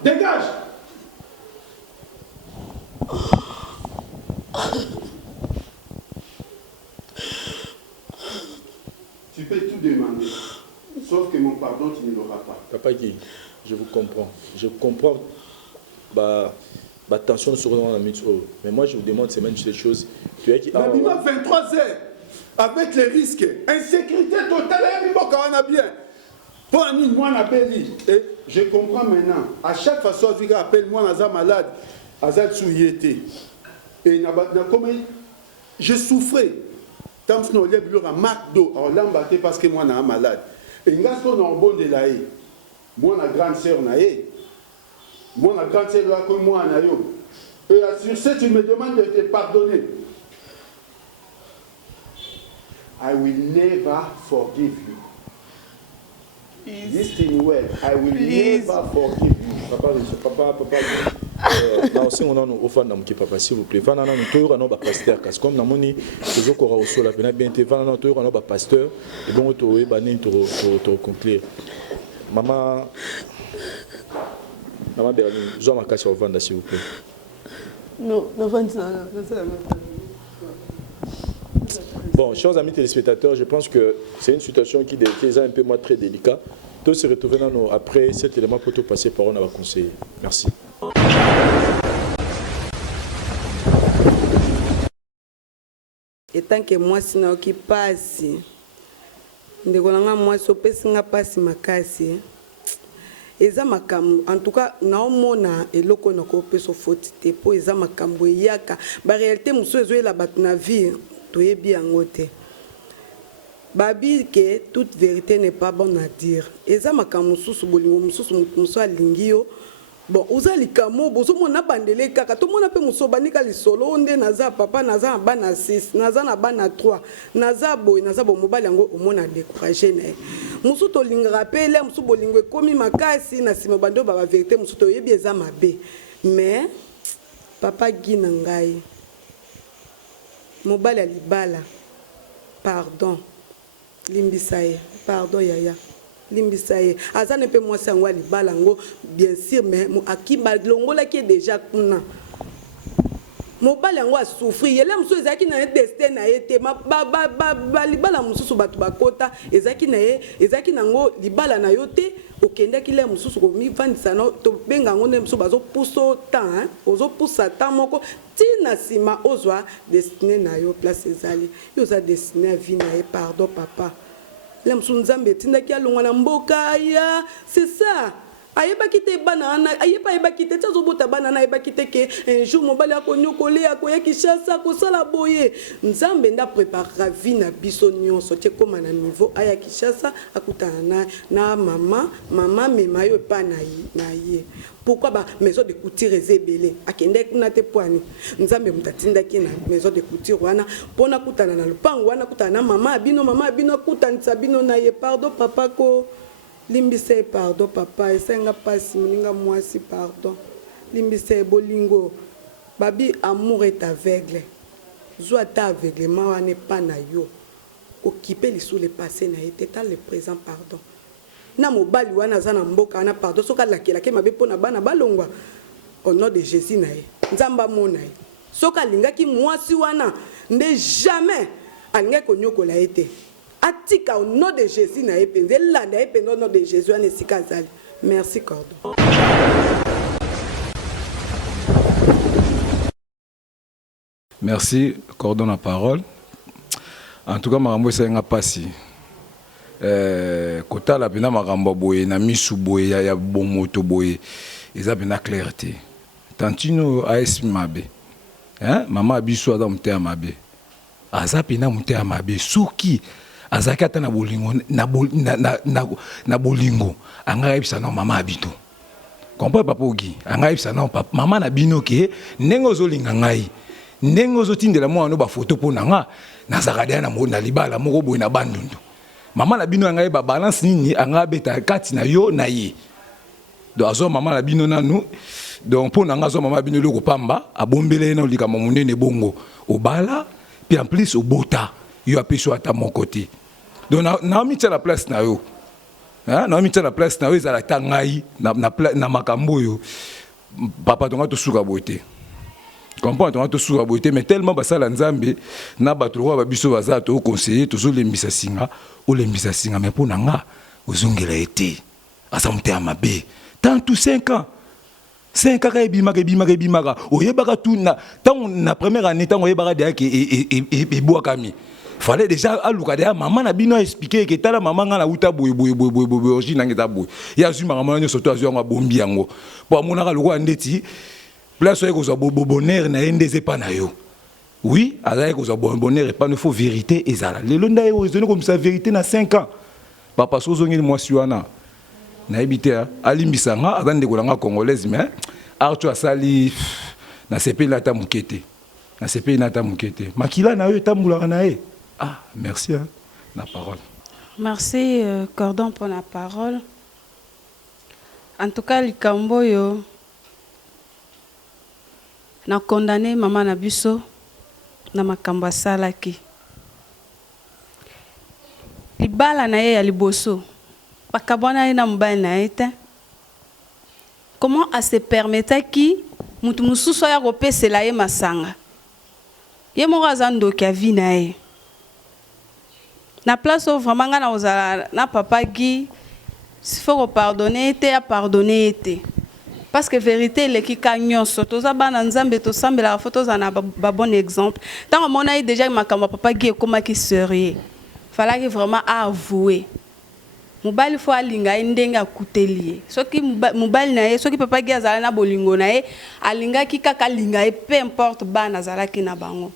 dégage tu peux tout demander sauf que mon pardon sinon tu ne l'auras pas. Papa Guy, je vous comprends. Je comprends tension sur la métro. Mais moi, je vous demande, c'est même cette chose. Tu es qui a 23 heures, avec les risques, insécurité totale, on a bien. Pour un moi, et je comprends maintenant. À chaque façon, tu appelle moi, Naza malade, Azad Souyete. Et je souffrais. Tant que nous avons un marque d'eau, on l'a battu parce que moi, je suis malade. Et nous avons un bon délai. Moi, la grande sœur, moi, la grande sœur, là, comme moi, et sur ce, tu me demandes de te pardonner. I will never forgive you. Listen well. I will never forgive you. Papa. Non, si on a nos offres, papa, s'il vous plaît. Van nous toujours un pasteur, parce que comme nous avons toujours au sol, la peine bien été. Van nous toujours un pasteur. Et bon, tu es banni pour conclure. Maman Berlin, je vais m'accacher au vent, s'il vous plaît. Non, non, non. Bon, chers amis téléspectateurs, je pense que c'est une situation qui est un peu moins très délicate. Tous se retrouver après cet élément pour tout passer par on va conseiller. Merci. Et tant que moi, sinon, qui passe, moi, je passe makasi. Eza makambo en tout cas naomona eloko na ko peso faute te po eza makambo yaka ba réalité muso ezo la bat na vie toyebi yango te babi que toute vérité n'est pas bonne à dire eza makambo mususu bolingo mususu alingi yo bon ozali kamo bozo mona bandele kaka to mona pe muso banika lisolo onde naza papa naza na bana 6 naza na bana 3 naza bo mobali yango omona décourager na musu to lingara pe le musu bolingo komi makasi na sima bando ba vérité musu to yebi eza mabe mais papa gina ngai mobali alibala pardon limbisaye pardon yaya limbisaye azane pe moi sangwa libala ngo bien sûr mais akiba longola qui est déjà kuna mobali yango a souffrir yele muso ezaki na destin na été ba libala mususu batu bakota ezaki nango libala na yote okenda ki le mususu ko mi vandisa no to benga ngo ne mususu bazo puso temps ozo pusa temps moko tina sima ozwa destiné na yo place ezali yo za destiné à vie na ye pardon papa le mususu nzambe tinda ki alongwa na mboka ya c'est ça ayeba kite banana ayeba kite tsazo bota banana ayeba kite ke un jour mobali akonyokole akoya kishasa ko sala boye nzambe nda préparer vie na biso nyonso te koma na niveau aya kishasa akutana na mama mema yo pa na ye pourquoi ba maison de couture ezebele akende kuna te poani nzambe mutatinda ki na maison de couture wana pona kutana na lupango wana kutana na mama abino kutanisa bino na ye pardon papa ko limbise pardon papa esenga pasi muninga mwasi pardon limbise bolingo babi amour est aveugle zo ata aveuglement wana pas na yo occuper les sous les passé na été dans le présent pardon na mobali wana za na mboka na pardon soka lakela ke mabe pona bana balongwa au nom de Jésus na ye nzamba mona ye soka lingaki mwasi wana ne jamais alingaki konyokola été atika au nom de Jésus na epenze landa epenze au nom de Jésus ane sikazali merci Cordon. Merci Cordon la parole. En tout cas marambo esenga pasi kota la pena marambo boye na misu boye ya bomoto boye eza pena clarté tantino AS mabe mama abiso ada mtea mabe aza pena mtea mabe suki azaki ata na bolingo na bolingo anga yebisa na mama abito comprends papa ogi anga yebisa na papa mama na bino ke ndenge ozolinga ngai ndenge ozotindela mwana no ba photo pona nga nazaka na mo na libala moko boye na bandundu mama na bino anga yeba balance nini anga beta kati na yo na ye do azo mama na bino nanu donc pona nga zo mama bino loko pamba abombele na olika monene bongo obala puis en plus obota yo apesho ata mon côté donc na mi tsa la place na yo na mi tsa la place na yo ezala tangai na makambo yo papa tonga to suka boite comprends tonga to suka boite mais tellement basala nzambe na bato ba biso baza to conseiller to zo lembisa singa o lembisa singa mais pona nga ozongela été asa mutema mabe tant tout 5 ans 5 ans ebimaka oyebaka tout na première année tant oyebaka déjà que et boakami fallait déjà aluka déjà maman na bino expliquer que tala maman nga na uta boy origine ngeta boy ya zuma maman nyo soto azwa bombi yango po amonaka lokwa ndeti place oyo kozwa bonheur na ndeze pa na yo oui azali kozwa bonheur pas il faut vérité ezala lelo ndaye ozone comme ça vérité na 5 ans papa sozongeli mwasi wana na ebité alimbisanga azande kolanga congolaise mais artu asali na sepeli ata mukete na sepeli ata mukete makila na yo tambulaka na ye. Ah, merci, hein, la parole. Merci, Cordon, pour la parole. En tout cas, le Camboyo, na condamné maman Nabiso, na makamba salaki. Libala na ye ya liboso, pakabona na mbali na ete. Comment elle se permettait qui mutu mususu ya kopesela ye masanga. Ye moko azando ki avi na ye. Na place où vraiment na papa Guy, s'il faut pardonner, à pardonner. Parce que vérité, les qui gagnent, surtout ça, bananzambe, tout ça, mais la photo, ça n'a pas bon exemple. Tant que mon a déjà ma papa Guy, comment qu'il serait, fallait vraiment avouer. Mobile il faut alinga ndenga kutelier. Ce qui mobile na, ce qui papa Guy azala na bolingo na, alinga ki kaka linga, peu importe banazala ki na bango.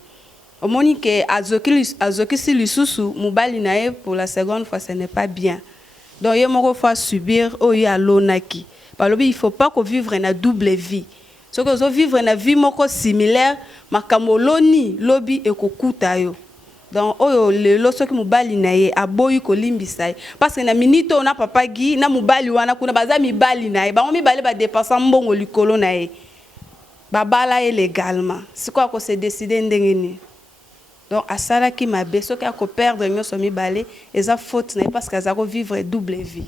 Au moment que azoki si lisusu mobali nae pour la seconde fois ce n'est pas bien. Donc il faut subir au ya lonaki. Parce que il faut pas qu'on vivre une double vie. Ce que vivre une vie moko similaire makamoloni lobi et kokuta yo. Donc le loso ki mobali nae aboyi ko limbisa parce que na minute on a papa gi na mobali wana kuna baza mibali nae ba mibali ba dépasser mbongo likolo nae. Babala légalement. C'est quoi qu'on s'est décidé ndengeni. Donc, à ça qui m'a baissé, qui a perdre mieux son balai, et ça faute parce qu'elles ont vivre double vie.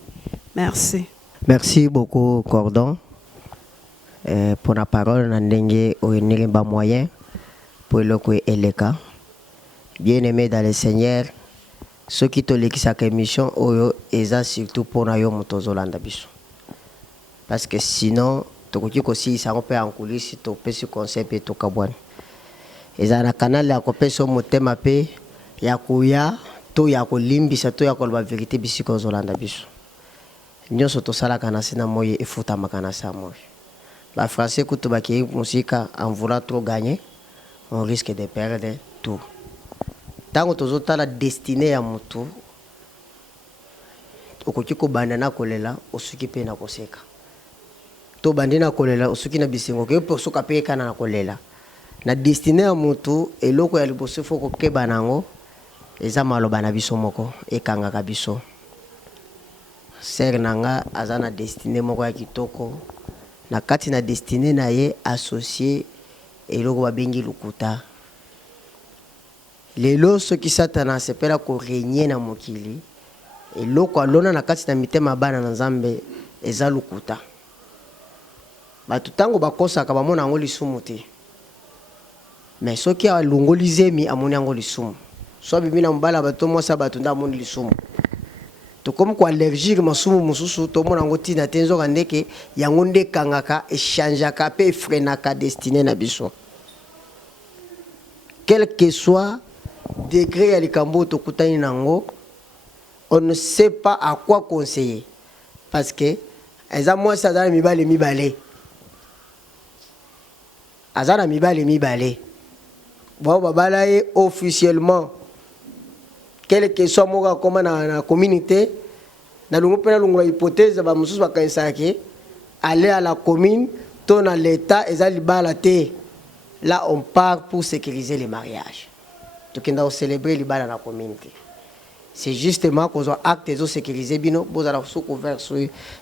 Merci. Merci beaucoup, Cordon, pour la parole. Nandenge Oyeniremba moyen pour le coup Eleka. Bien-aimé dans le Seigneur, ceux qui te l'équissent à émission, et ça surtout pour nous Motozolanda biso. Parce que sinon, tu peux aussi ça peut en coulisses, tu peux se concept et tu kabouane. Ezana canal ya kopesa motema pe ya kuya to ya kolimbisa to ya kolba vérité bisiko zolanda biso nyonso to sala kana sina moye efuta makana sa moye ba français kuto ba ki musika en voulant trop gagner on risque de perdre tout tango tozota la destinée ya mutu okoki ko bandana kolela osuki pe na koseka to bandina kolela osuki na bisingo ke pour soka pe kana na kolela na destiné à mutu eloko ya liboso foko keba nango eza maloba na biso moko ekanga biso ser nanga azana destiné moko ya kitoko na kati na destiné na ye associé eloko babengi lukuta lelo soki satana sepela ko régner na mokili eloko alona na kati na mitema bana na Nzambe eza lukuta batu tango bakosaka bamona ngo lisumu te. Mais ce qui a l'ongolizemi à mon angle lisum. Soit bimina mbala bato moi ça batunda mon lisum. To comme quoi allergique masumu mususu to mon angoti na tenzo kandeke yangonde kangaka échange ka pe frenaka destiné na biso. Quel que soit degré ya likambo to kutani nango, on ne sait pas à quoi conseiller parce que eza moi ça dans mibale. Azana mibale. Bon, babalaye officiellement, quel que soit mon comme dans la communauté, dans le hypothèse, aller à la commune, tourner à l'État, et là on part pour sécuriser les mariages. Donc on a célébré les balles dans la communauté. C'est justement qu'on a acte de sécuriser bino, vous allez sous couvert sur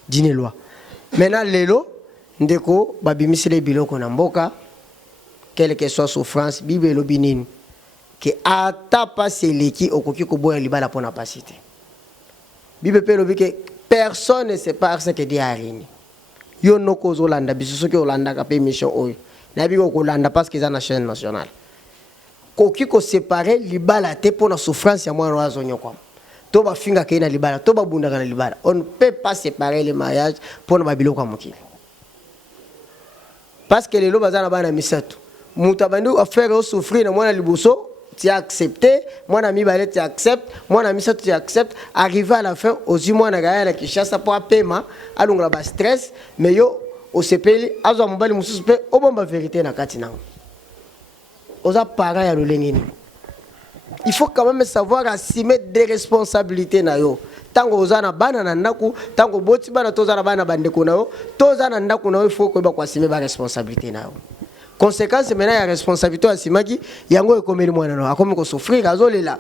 dîner loi. Maintenant lelo, ndeko babimise les biloko qu'on amboka. Quelle que soit souffrance, Bible et l'obinin, que ata passe l'équi au coquille au bois et libala pour la pasité. Bible peut le que personne ne sait pas ce que dit Arini. Yo no cause Hollanda, biso que Hollanda a payé mission oi. Nabi ko Hollanda parce qu'ils ont la chaîne nationale. Coquille ko séparé libala te pour la souffrance ya moi roazonyo quoi. to ba finga ke na libala to ba bunda na libala. On ne peut pas séparer le mariage pour na babilo kwa mokili. Parce que les lois bazana bana misato. Mutabandu affaire au souffrir na mwana liboso, tu as accepté, mwana mibale tu acceptes, mwana misato tu acceptes, arriver à la fin aux mois na gaya na kishasa pour paiement, alonga ba stress, mais yo au sepeli azo mbali mususu pe obomba vérité na kati nango. Oza para ya lolengini. Il faut quand même savoir assumer des responsabilités na yo. Tango ozana bana na ndaku, tango boti bana tozana bana bandeko na yo, tozana ndaku na yo, il faut ko ba assumer ba responsabilité na yo. Conséquence maintenant ya responsabilité asimaki yango ekomeli mwana no akomi ko souffrir azolela.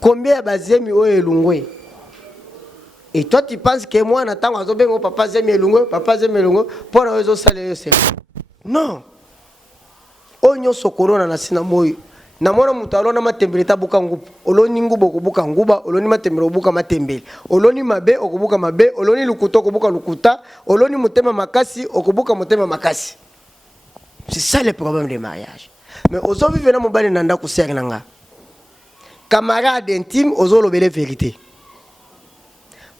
Combien bazemi o elungwe? Et toi tu penses que moi na tango azobengo papa zemi elungwe, papa zemi elungwe pour na ezo sale yo se. Non. Onyo sokorona na sina moyo. Na mwana mutalo na matembele tabuka ngubu. Oloni ngubo kubuka nguba, oloni matembele obuka matembele. Oloni mabe okubuka mabe, oloni lukuto okubuka lukuta, oloni mutema makasi okubuka mutema makasi. C'est ça le problème des mariages. Mais aujourd'hui venant mobali nanda ku ser nanga. Camarade intime ozolo bele vérité.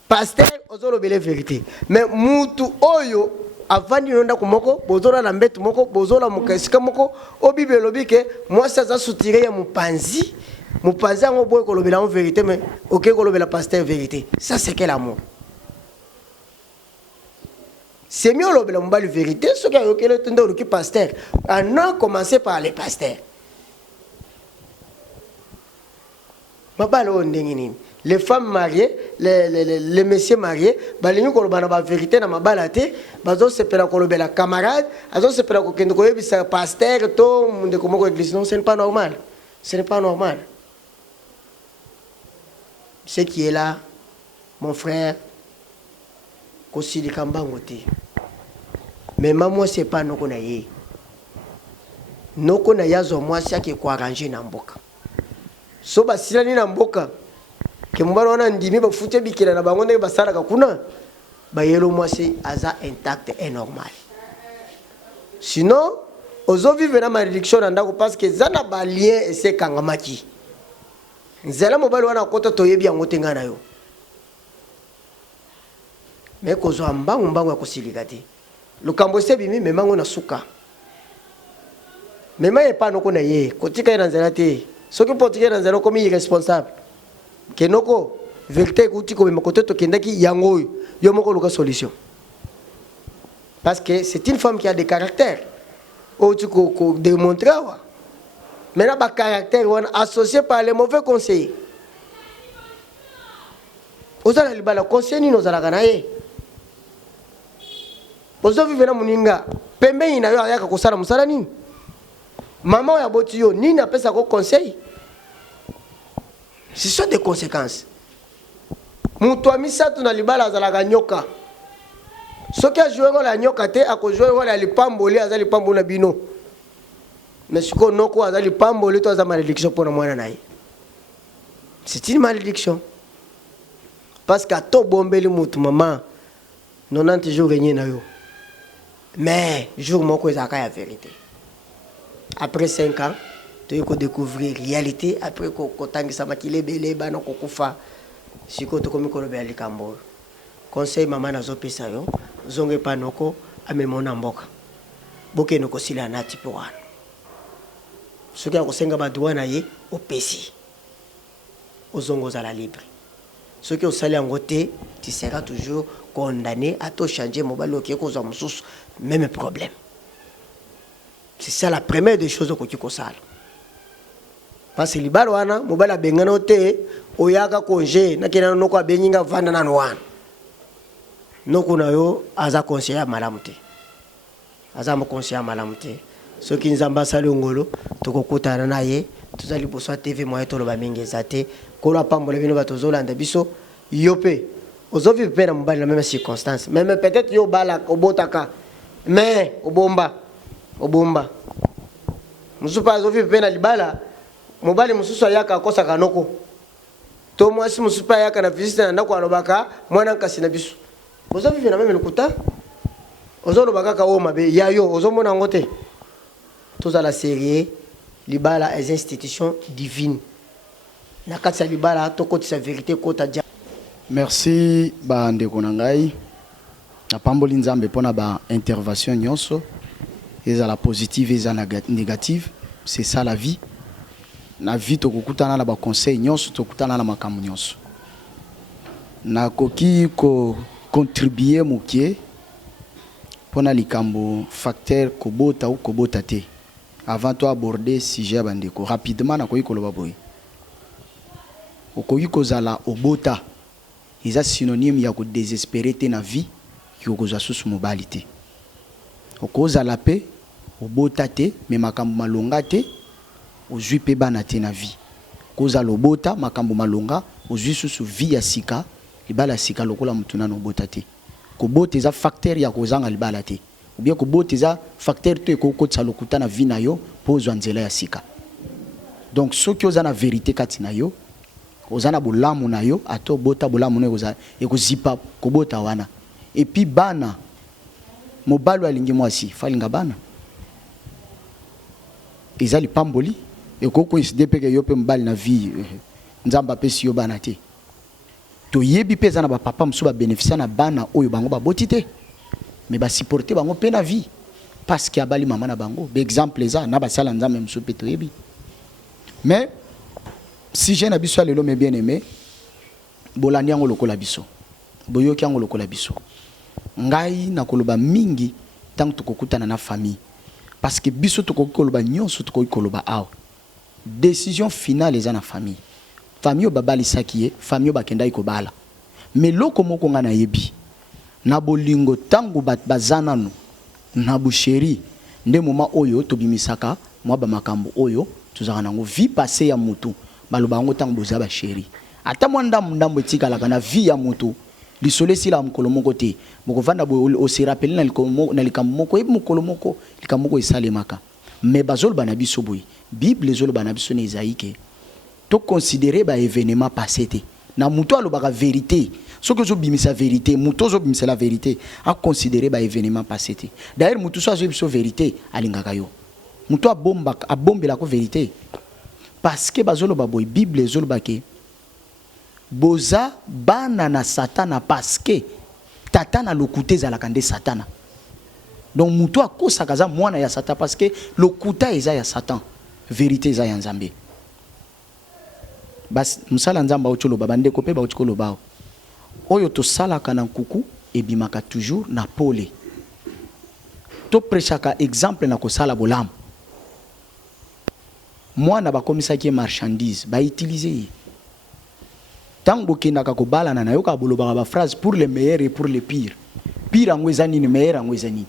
Pasteur ozolo bele vérité. Mais mutu oyo avant de nous moko bozola na mbetu moko bozola mukasika moko obibe lobike moi ça za soutirer ya mupanzi ngo boy ko lobela en vérité mais OK ko lobela pasteur vérité ça c'est quel amour c'est mieux lobela mbali vérité ce qui a OK le tendo ki pasteur a non commencer par les pasteurs mabalo ndengini. Les femmes mariées, les messieurs mariés, balingi kolobana ba vérité na mabalate, bazo sepela kolobela camarade, bazo sepela ko kendo koyebisa pasteur to munde komoko église non, ce n'est pas normal. Ce n'est pas normal. Ce qui est là, mon frère, kosili kambango te. Mais maman c'est pas noko na ye. Noko na yazo moi ça qui ko arranger na mboka. So basilani na mboka. Que mbalo wana ndimi ba fute bikira na bango ndenge basala ka kuna ba yelo mwasi aza intact et normal. Sinon ozo vivre na malédiction na ndako parce que zana ba lien et se kangamaki. Nzela mobali wana kota toyebi yango tenga na yo. Mais kozo mbangu ya kosilika te. Lukambo se bimi memango na suka. Mema e pa noko na ye, kotika na nzela te. Soki potika na nzela komi irresponsable. Kenoko vérité kuti ko mekote to kendaki yango yo moko luka solution parce que c'est une femme qui a des caractères o tu ko démontrer wa mais na ba caractère on associé par les mauvais conseils ozala libala conseil ni nozala kanaye ozo vivre na muninga pembe ina yo ayaka kosala musala nini maman ya boti yo nini apesa ko conseil. Ce sont des conséquences. Mutu amisatu na libala azalaka nyoka. Soki a joué la nyoka te ako joué la lipamboli azali pambona bino. Mais siko noko azali pamboli to azama malédiction pour mwana naye. C'est une malédiction. Parce qu'à to bombeli mutu maman 90 jours gagné na yo. Mais jour moko ezaka ya vérité. Après 5 ans tu peux découvrir réalité après ko tangisa makile belé bana ko kufa siko to komi ko lobe alikambo conseil mama na zo pesa yo zonge panoko amemona mboka boke no ko sila na ti pour wana soki akosenga badwa na ye opesi ozongo za la libre soki osali yango te tu seras toujours condamné à te changer mobalo ki ko za mususu même problème. C'est ça la première des choses que tu consales. Parce que libalo wana mobala bengana te oyaka congé na kena noko abenginga vanda na nwana. Noko na yo aza conseiller malamu te. Aza mo conseiller malamu te. Soki nzamba sali ngolo tokokutana na ye tozali boso TV moye to loba mingi zate ko la pambola bino batozolanda biso yope ozovi pe na mobali na même circonstance même peut-être yo bala obotaka mais obomba musupa azovi pe na libala mobali mususu ayaka akosa kanoko to mwasi musupa ayaka na visite na ndako alobaka mwana nkasi na biso ozovi na même lukuta ozolobaka ka o mabe ya yo ozomona ngote tozala sérieux libala les institutions divines na kati ya libala tokotisa vérité kota dia. Merci bandeko na ngai na pamboli nzambe mpona ba intervention nyonso ezala positive ezala négative. C'est ça la vie. Na vie tokokutana na ba conseil nyonso tokutana na makambo nyonso. Na koki ko contribuer mokie pona likambo facteur kobota ou kobota te. Avant toi aborder sujet bandeko rapidement na koki koloba boy. Okoki kozala obota eza synonyme ya ko désespérer te na vie ki okozwa susu mobali te. Okozala pe obota te me makambo malonga te ozwi pe bana te na vie. Kozala obota makambo malonga ozwi susu vie ya sika libala sika lokola mutu nano obota te. Kobota eza facteur ya kozanga libala te. Ou bien kobota eza facteur te ekokotisa lokuta na vie na yo po ozwa nzela ya sika. Donc soki oza na vérité kati na yo ozana bolamu na yo ato bota bolamu na yo ekozipa kobota wana. Et puis bana mobalo alingi mwasi falinga bana ezali pamboli ekoko iside peke yo pe mbali na vie nzamba pesi yo bana te to yebi peza na ba papa msuba bénéficier na bana oyo bango ba botite mais ba supporter bango pe na vie parce que abali mama na bango be exemple eza na ba sala nzambe msu pe to yebi. Mais si j'ai na biso lelo me bien aimé bolandi yango lokola biso boyoki yango lokola biso ngai na koloba mingi tant tokokutana na famille parce que biso tokoki koloba nyonso tokoki koloba awa décision finale eza na famille. Famille babalisaki ye famille bakendai kobala mais loko moko nga na yebi na bolingo tangu bazanano na busheri nde moma oyo tobimisaka mwa ba makambo oyo tuzaka nango vie passée ya mutu baloba ngo tangu boza ba sheri ata mwanda ndambo etikala na vie ya mutu lisole sila mukolo moko te bokovanda o se rappeler na likambo moko ebi mukolo moko likambo moko esalemaka mais bazolo bana biso boy bible zolo bana biso ne Isaïe to considérer ba événement passé te na mutu alobaka vérité soki zo bimisa vérité mutu zo bimisa la vérité a considérer ba événement passé te. D'ailleurs mutu so zo biso vérité alingaka yo mutu abombela ko vérité parce que bazolo ba boy bible zolo bake boza bana na satana parce que tatana lokuta ezalaka nde satana. Donc mutu akosaka za mwana ya satan parce que lokuta eza ya satan vérité eza ya nzambe. Bas musala nzamba ocholo babande kopé ba ocholo bao oyo to sala kana nkuku ebimaka toujours na pole to prechaka exemple na kosala bolamu mwana bakomisaki marchandise ba utiliser tango kinaka kobala na yoka bolobaka ba phrase pour les meilleurs et pour les pires. Pire ango ezani ni meilleur ango ezani.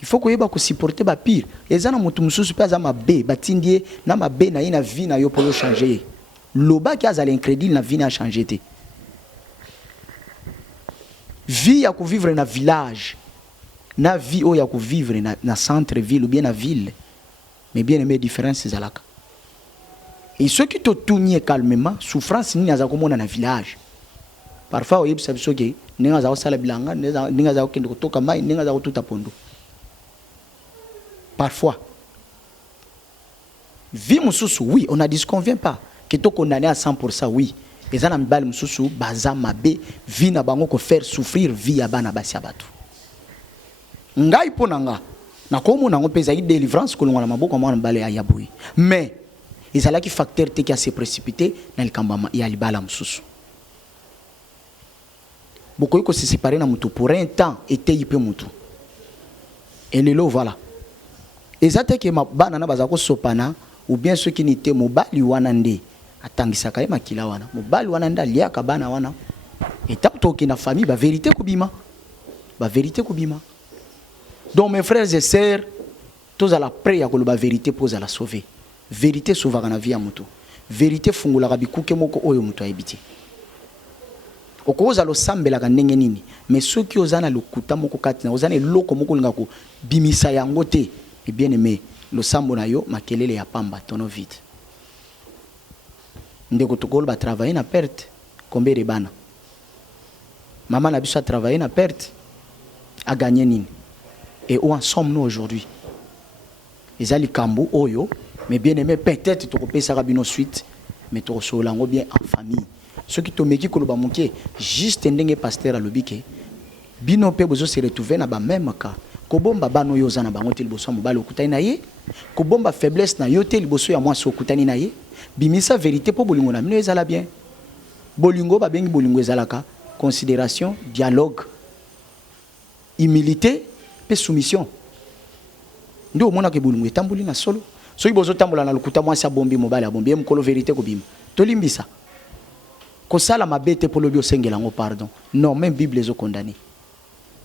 Il faut que yeba ko supporter ba pire. Ezana mutu mususu pe azama be batindie na mabe na ina vie na yo pour changer. Loba ki azala incrédule na vie na changer te. Vie ya ko vivre na village. Na vie o ya ko vivre na centre ville ou bien na ville. Mais bien aimé différence ezalaka. Et ceux qui te tournent calmement, souffrance ni naza komona na village. Parfois oyeb sabiso ke ninga za osala bilanga, ninga za okende kotoka mai, ninga za kotuta pondo. Parfois. Vie mususu, oui, on ne disconvient pas. Que to condamné à 100%, oui. Et ça na mbali mususu, baza mabe, vie na bango ko faire souffrir vie ya bana basi abatu. Ngai ponanga, na komo na ngopeza yi délivrance ko longa na maboko mwana mbale ya yaboui. Mais ezala ki facteur te qui a se précipité na likamba ya libala mususu. Boko ko se séparer na mutu pour un temps et yipe mutu. Et lelo voilà. Ezate ke mabana na bazako sopana ou bien ceux qui n'étaient mobali wana nde atangisaka ye makila wana. Mobali wana nda liaka bana wana. Et tant que na famille ba vérité kubima. Ba vérité kubima. Donc mes frères et sœurs, tous à la pré ya ko ba vérité pour la sauver. Vérité sauvera na vie ya mutu. Vérité fungula bikuke moko oyo mutu ayibiti. Okoza lo sambela ka ndenge nini, mais ceux qui ozana lokuta moko kati na ozana eloko moko linga ko bimisa yango te, et bien aimé, lo sambo na yo makelele ya pamba tono vide. Ndeko tokolo ba travailler na perte, combien de bana. Maman na biso a travailler na perte, a gagné nini. Et où en sommes-nous aujourd'hui? Ezali kambo oyo mais bien aimé peut-être to kopesa rabino suite mais to solango bien en famille ce qui to meki ko lo ba moké juste ndenge pasteur alobike bino pe bozo se retrouver na ba même cas ko bomba bano yo zana bango te liboso mobali okutani na ye ko bomba faiblesse na yo te liboso ya mwasi okutani na ye bimisa vérité po bolingo na mino ezala bien bolingo ba bengi bolingo ezalaka considération dialogue humilité pe soumission ndio mona ke bolingo etambuli na solo soki bozo tambola na lokuta mwasi abombi mobali abombi mkolo vérité ko bima tolimbisa ko sala mabete po lobi osengela ngo pardon non même bible ezo condamné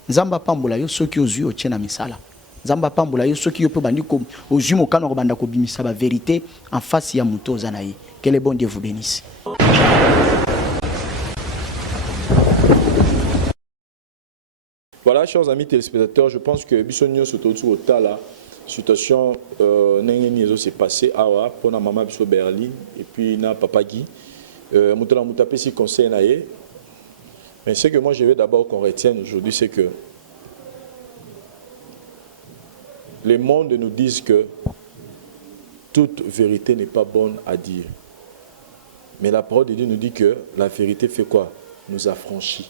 nzamba pambola yo soki ozui otiena misala nzamba pambola yo soki yo pe bandi ko ozui mokano ko banda ko bimisa ba vérité en face ya muto zanayi que le bon Dieu vous bénisse. Voilà, chers amis téléspectateurs, je pense que Bissonio Sototu au Tala, situation n'engeni s'est passé awa pour la maman Bisso Berlin et puis na papa Guy. Moutala Moutapé si conseil naé. Mais ce que moi je veux d'abord qu'on retienne aujourd'hui, c'est que le monde nous dit que toute vérité n'est pas bonne à dire. Mais la parole de Dieu nous dit que la vérité fait quoi? Nous affranchit.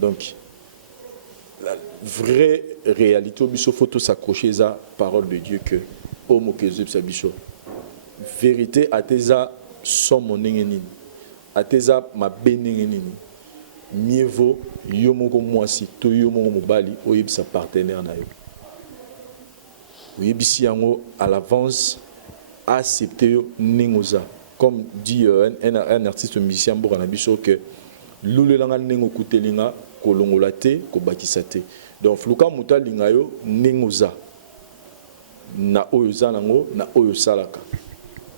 Donc, la vraie réalité, il faut tout s'accrocher à la parole de Dieu que Homo Kezub Sabicho. Vérité à tes somme n'engeni, à tes ma benengeni. Mieux vaut yomongo mwasi to yomongo mobali oyib sa partenaire na yo. Oyib si yango à l'avance accepter ningoza. Comme dit un artiste musicien Borana Bicho que lule langa nengo kutelinga kolongola te kobakisa te. Donc fluka muta linga yo ningoza na oyo zanango na oyo salaka.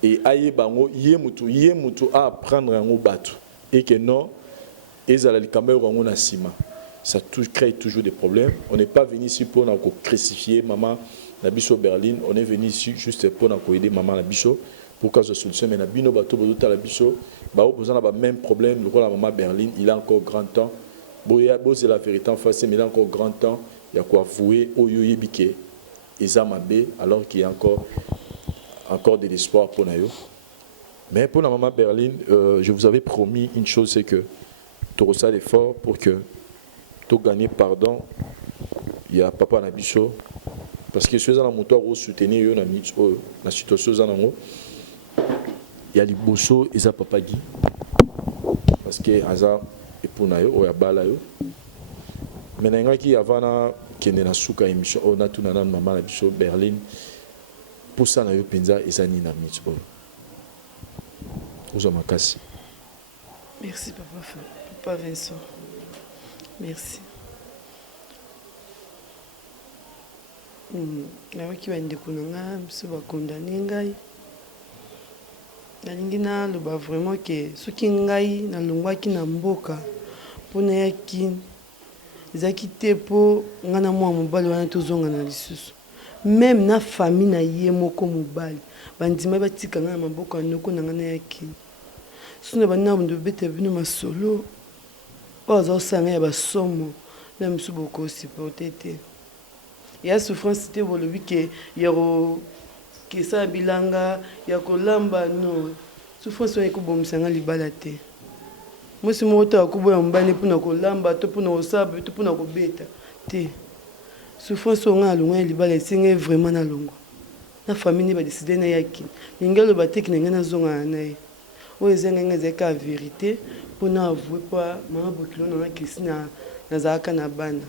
Et aye bango ye mutu a apprendre yango batu et que non ça crée toujours des problèmes. On n'est pas venu ici pour crucifier maman Nabiso Berlin. On est venu ici juste pour aider maman Nabiso pour qu'elle se solutionne. Mais Nabino Bato Bodo Nabiso, besoin d'avoir même problème. Le rôle de maman Berlin, il a encore grand temps. C'est la vérité en face, mais il a encore grand temps. Il y a quoi avouer au Yoyebike et Zamabe alors qu'il y a encore de l'espoir pour Nayo. Mais pour la maman Berlin, je vous avais promis une chose, c'est que tu reçois l'effort pour que tu gagnes pardon. Il y a papa Nabiso parce que ceux qui ont soutenir la situation, il y a les bosso et ça papa Guy parce que Aza et pour nayo ou ya bala yo. Maintenant qui avant qui n'est na suka émission on a tout nana maman Nabiso Berlin pour ça nayo penza et ça ni na mitso. Vous en makasi. Merci papa Vincent. Merci. Nawaki bandeko nanga biso bakondane ngai. Nalingi naloba vraiment ke soki ngai nalongwaki na mboka mpona yaki ezalaki te mpo ngai na mwana mobali wana tozonga na lisusu. Même na famille na ye moko mobali bandima batika ngai na maboko ya ndeko na ngai na yaki. Suna bana ndo bete bino masolo oza osanga ya basomo na misu boko supporter te ya souffrance te bolobi ke yaro ke sa bilanga ya kolamba no souffrance wana ekobomisa nga libala te mwasi moko to akoboya mobali mpona kolamba to mpona kosaba to mpona kobeta te souffrance oyo nga alongwa ya libala esengai vraiment nalongwa na famille ne badeside na yaki ningi aloba teki na ngai nazongana na ye oyo ezangai ezalaki ya vérité mpona avouer mpo mama bokilo nanga krisi nazalaka na bana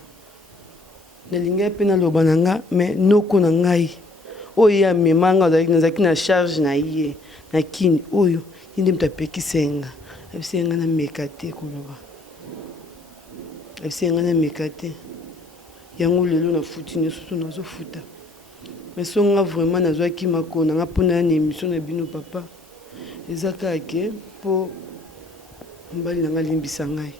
nalingai mpe naloba na nga mais noko na ngai oyo ye amemanga nazalaki na charge na ye na kini oyo ye nde moto apekisa nga abisi ye nga nameka te koloba abisi ye nga nameka te yango lelo nafuti nyonso to nazofuta mais so nga vraiment nazwaki makolo na nga mpona ya na émission na bino papa eza kaka ke mpo mbali na nga limbisa ngai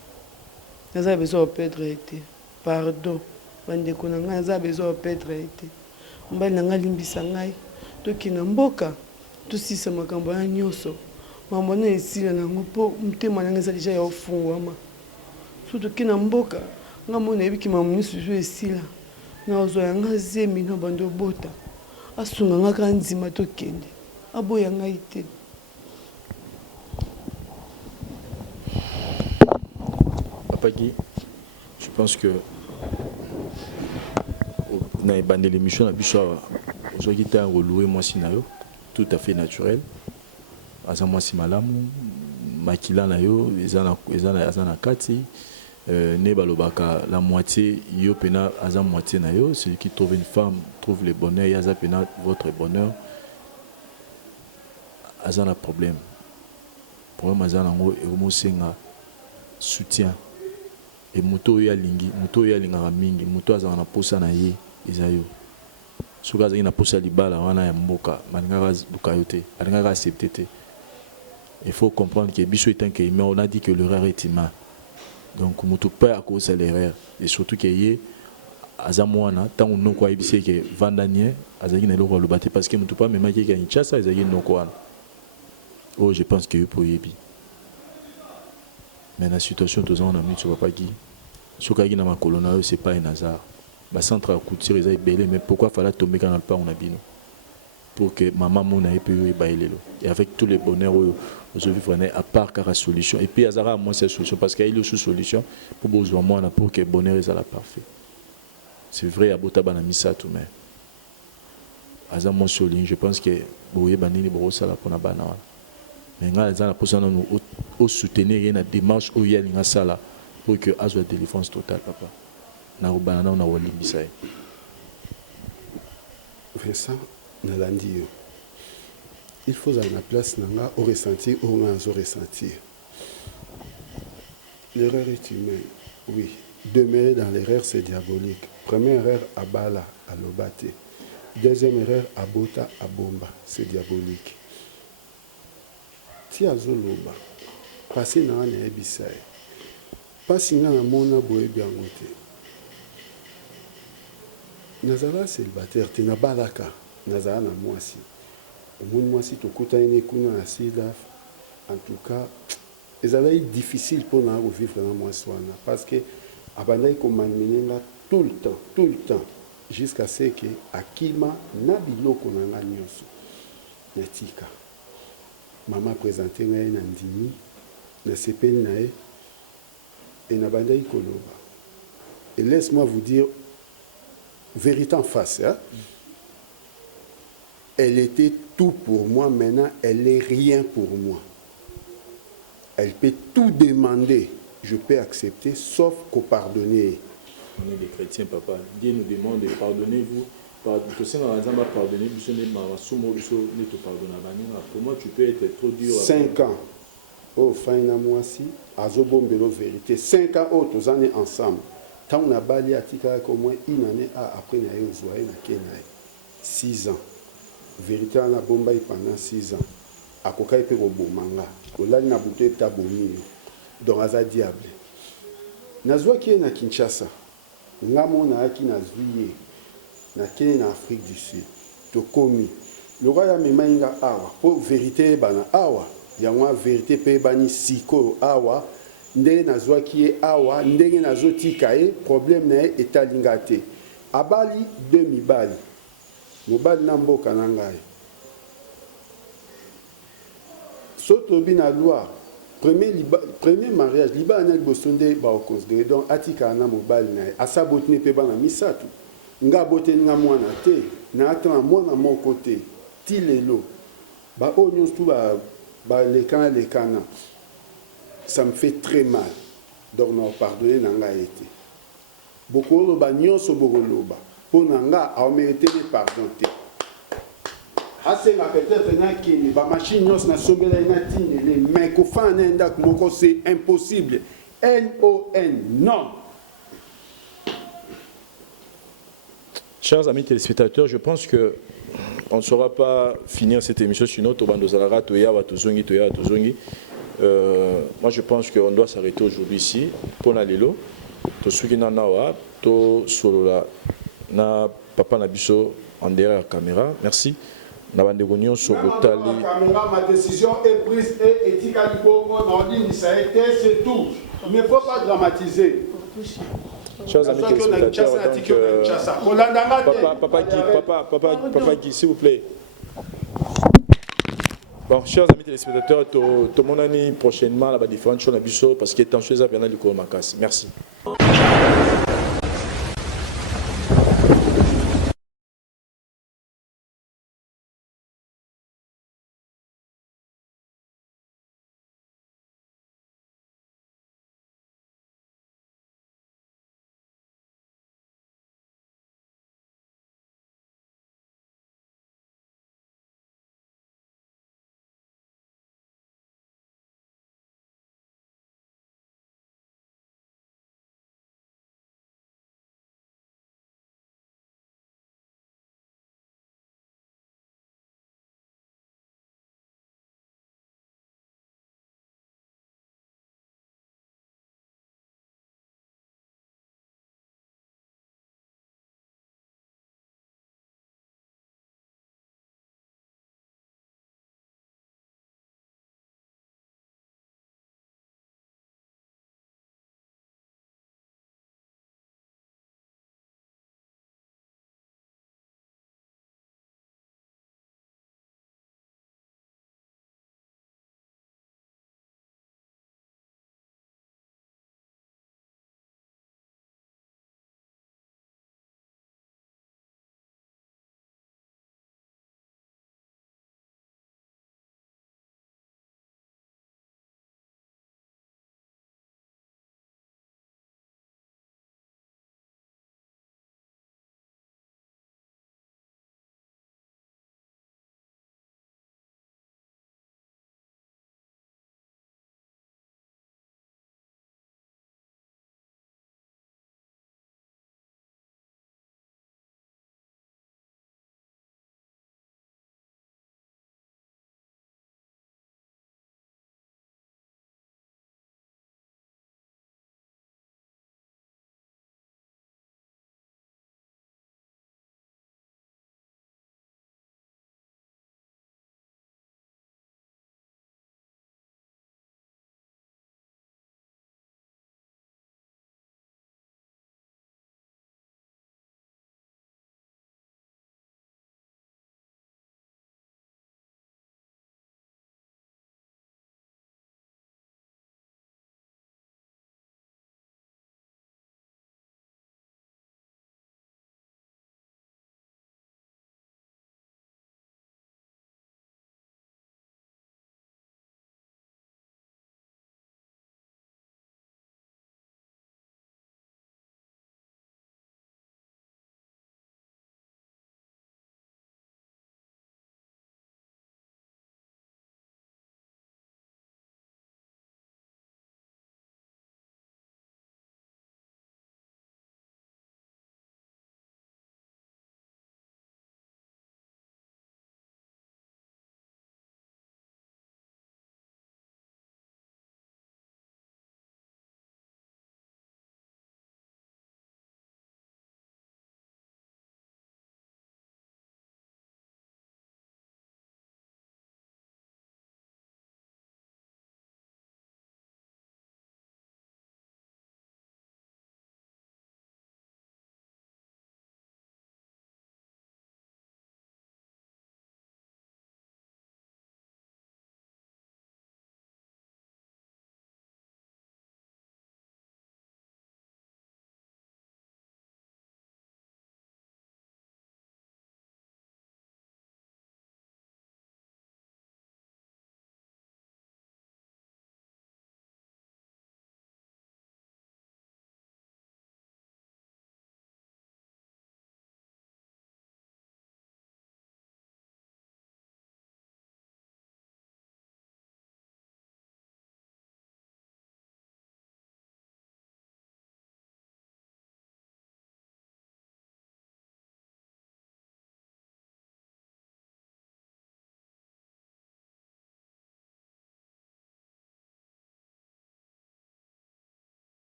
naza besoin opedre ete pardon bandeko na ngai naza besoin opedre ete mbali na nga limbisa ngai tokina mboka tosisa makambo ya nyonso mambo na esila nango mpo motema na nga eza deja ya ofungwama so tokina mboka nga mona yebiki mamu nyonso zo esila na ozwa yanga zemi na bando bota asunga nga kaka ndima tokende aboya ngai te. Papa Guy, je pense que on a bandé l'émission, aujourd'hui tu as reloué moi sinayo, tout à fait naturel. Asa moi si malamu, makila na yo, ezana kati, ne balobaka la moitié yo pena asa moitié na yo, celui qui trouve une femme trouve le bonheur, yaza pena votre bonheur. Azana problème. Problème azana ngo e senga soutien. Et moto ya lingi, moto ya linga mingi, moto azana na posa na ye ezayo. Soka zaki na posa libala wana ya mboka, malingaka bukayote, malingaka accepter. Il faut comprendre que biso étant que humain, on a dit que l'erreur est humain. Donc moto pas à cause de l'erreur et surtout que yé azamwana tant on non quoi ibisé que vandanier azaki na loko lobate parce que moto pas même qui a Kinshasa ezaki non quoi. Oh, je pense que pour Yebi. Mais la situation, tous on a mis sur Papa Guy. Sur Kagi na Makolona, c'est pas un hasard. Le centre à couture, ils ont belé, mais pourquoi fallait tomber quand on n'a pas on a bino? Pour que maman mon ait pu bailler. Et avec tous les bonheurs, aujourd'hui, vraiment, à part car la solution. Et puis, Azara, moi, c'est la solution parce qu'il y a une solution pour besoin moi, pour que le bonheur soit parfait. C'est vrai, à Botaba, on a mis ça tout, mais. Azara, moi, sur ligne, je pense que Boye Banini, Borosa, la Pona Banana. Mais nous avons soutenir la démarche où il y a une salle pour que Azwa de défense totale, papa. Nous avons Vincent, il faut à la place au ressentir ou on ressentir. L'erreur est humaine, oui. Demeurer dans l'erreur, c'est diabolique. Première erreur, à Bala, à Lobate. Deuxième erreur, à Bota, à Bomba, c'est diabolique. Si azoloba passé na na ebisai pasi na mona boye biangote nazala célibataire te na balaka nazala na mwasi mwasi to kota ene kuna na SIDAF en tout cas ezala difficile pour na vivre na mwasi wana parce que abandai ko manimenga tout le temps jusqu'à ce que akima na biloko na nga nyonso natika. Maman présenté na ndimi na sepeni na et na banda ikoloba. Et laisse-moi vous dire vérité en face, hein? Elle était tout pour moi, maintenant elle est rien pour moi. Elle peut tout demander, je peux accepter sauf qu'au pardonner. On est des chrétiens, papa. Dieu nous demande de pardonner-vous. Comment tu peux être trop dur? 5 ans. Oh, fin na moi si, azobombelo vérité. 5 ans, oh, tous années ensemble. Tant on a bali atika au moins une année après na yo zoé na Kenya. 6 ans. Vérité na bomba pendant 6 ans. Akoka ipe ko bomanga. Olali na bouté ta bomini. Donc aza diable. Nazwa ki na Kinshasa. Ngamo na aki na zwiye. Na Kenya, en Afrique du Sud, to komi. Le roi ya memainga awa, pour vérité bana awa, ya mwa vérité pe bani siko awa, ndenge nazwa kiye awa, ndenge nazo tikae, problème na etalingate. Abali demi bali. Mobali na mboka na ngai. Soto bina loi, premier mariage, liba na bosonde ba considéré donc atika na mobali na asabotne pe bana misatu. Nga bote nga mwana te na atana mwana moko te ti lelo ba onyos tout ba lekana ça me fait très mal donc non pardonner na nga été beaucoup ba nyonso bokoloba pour na nga a mérité de pardon te assez nga peut-être na kini ba machine nyonso na sombela na tinele mais ko fa na ndak moko c'est impossible non. Chers amis téléspectateurs, je pense qu'on ne saura pas finir cette émission sinon moi je pense qu'on doit s'arrêter aujourd'hui ici pour Nalilo. Na papa Nabiso en derrière la caméra. Merci. Ma décision est prise et éthique à ça a été, c'est tout. Mais il ne faut pas dramatiser. Chers amis téléspectateurs, papa Guy, s'il vous plaît. Bon, chers amis téléspectateurs, tout le monde a prochainement la différente chose à Bissau parce que tension est bien dans le Makassi. Merci.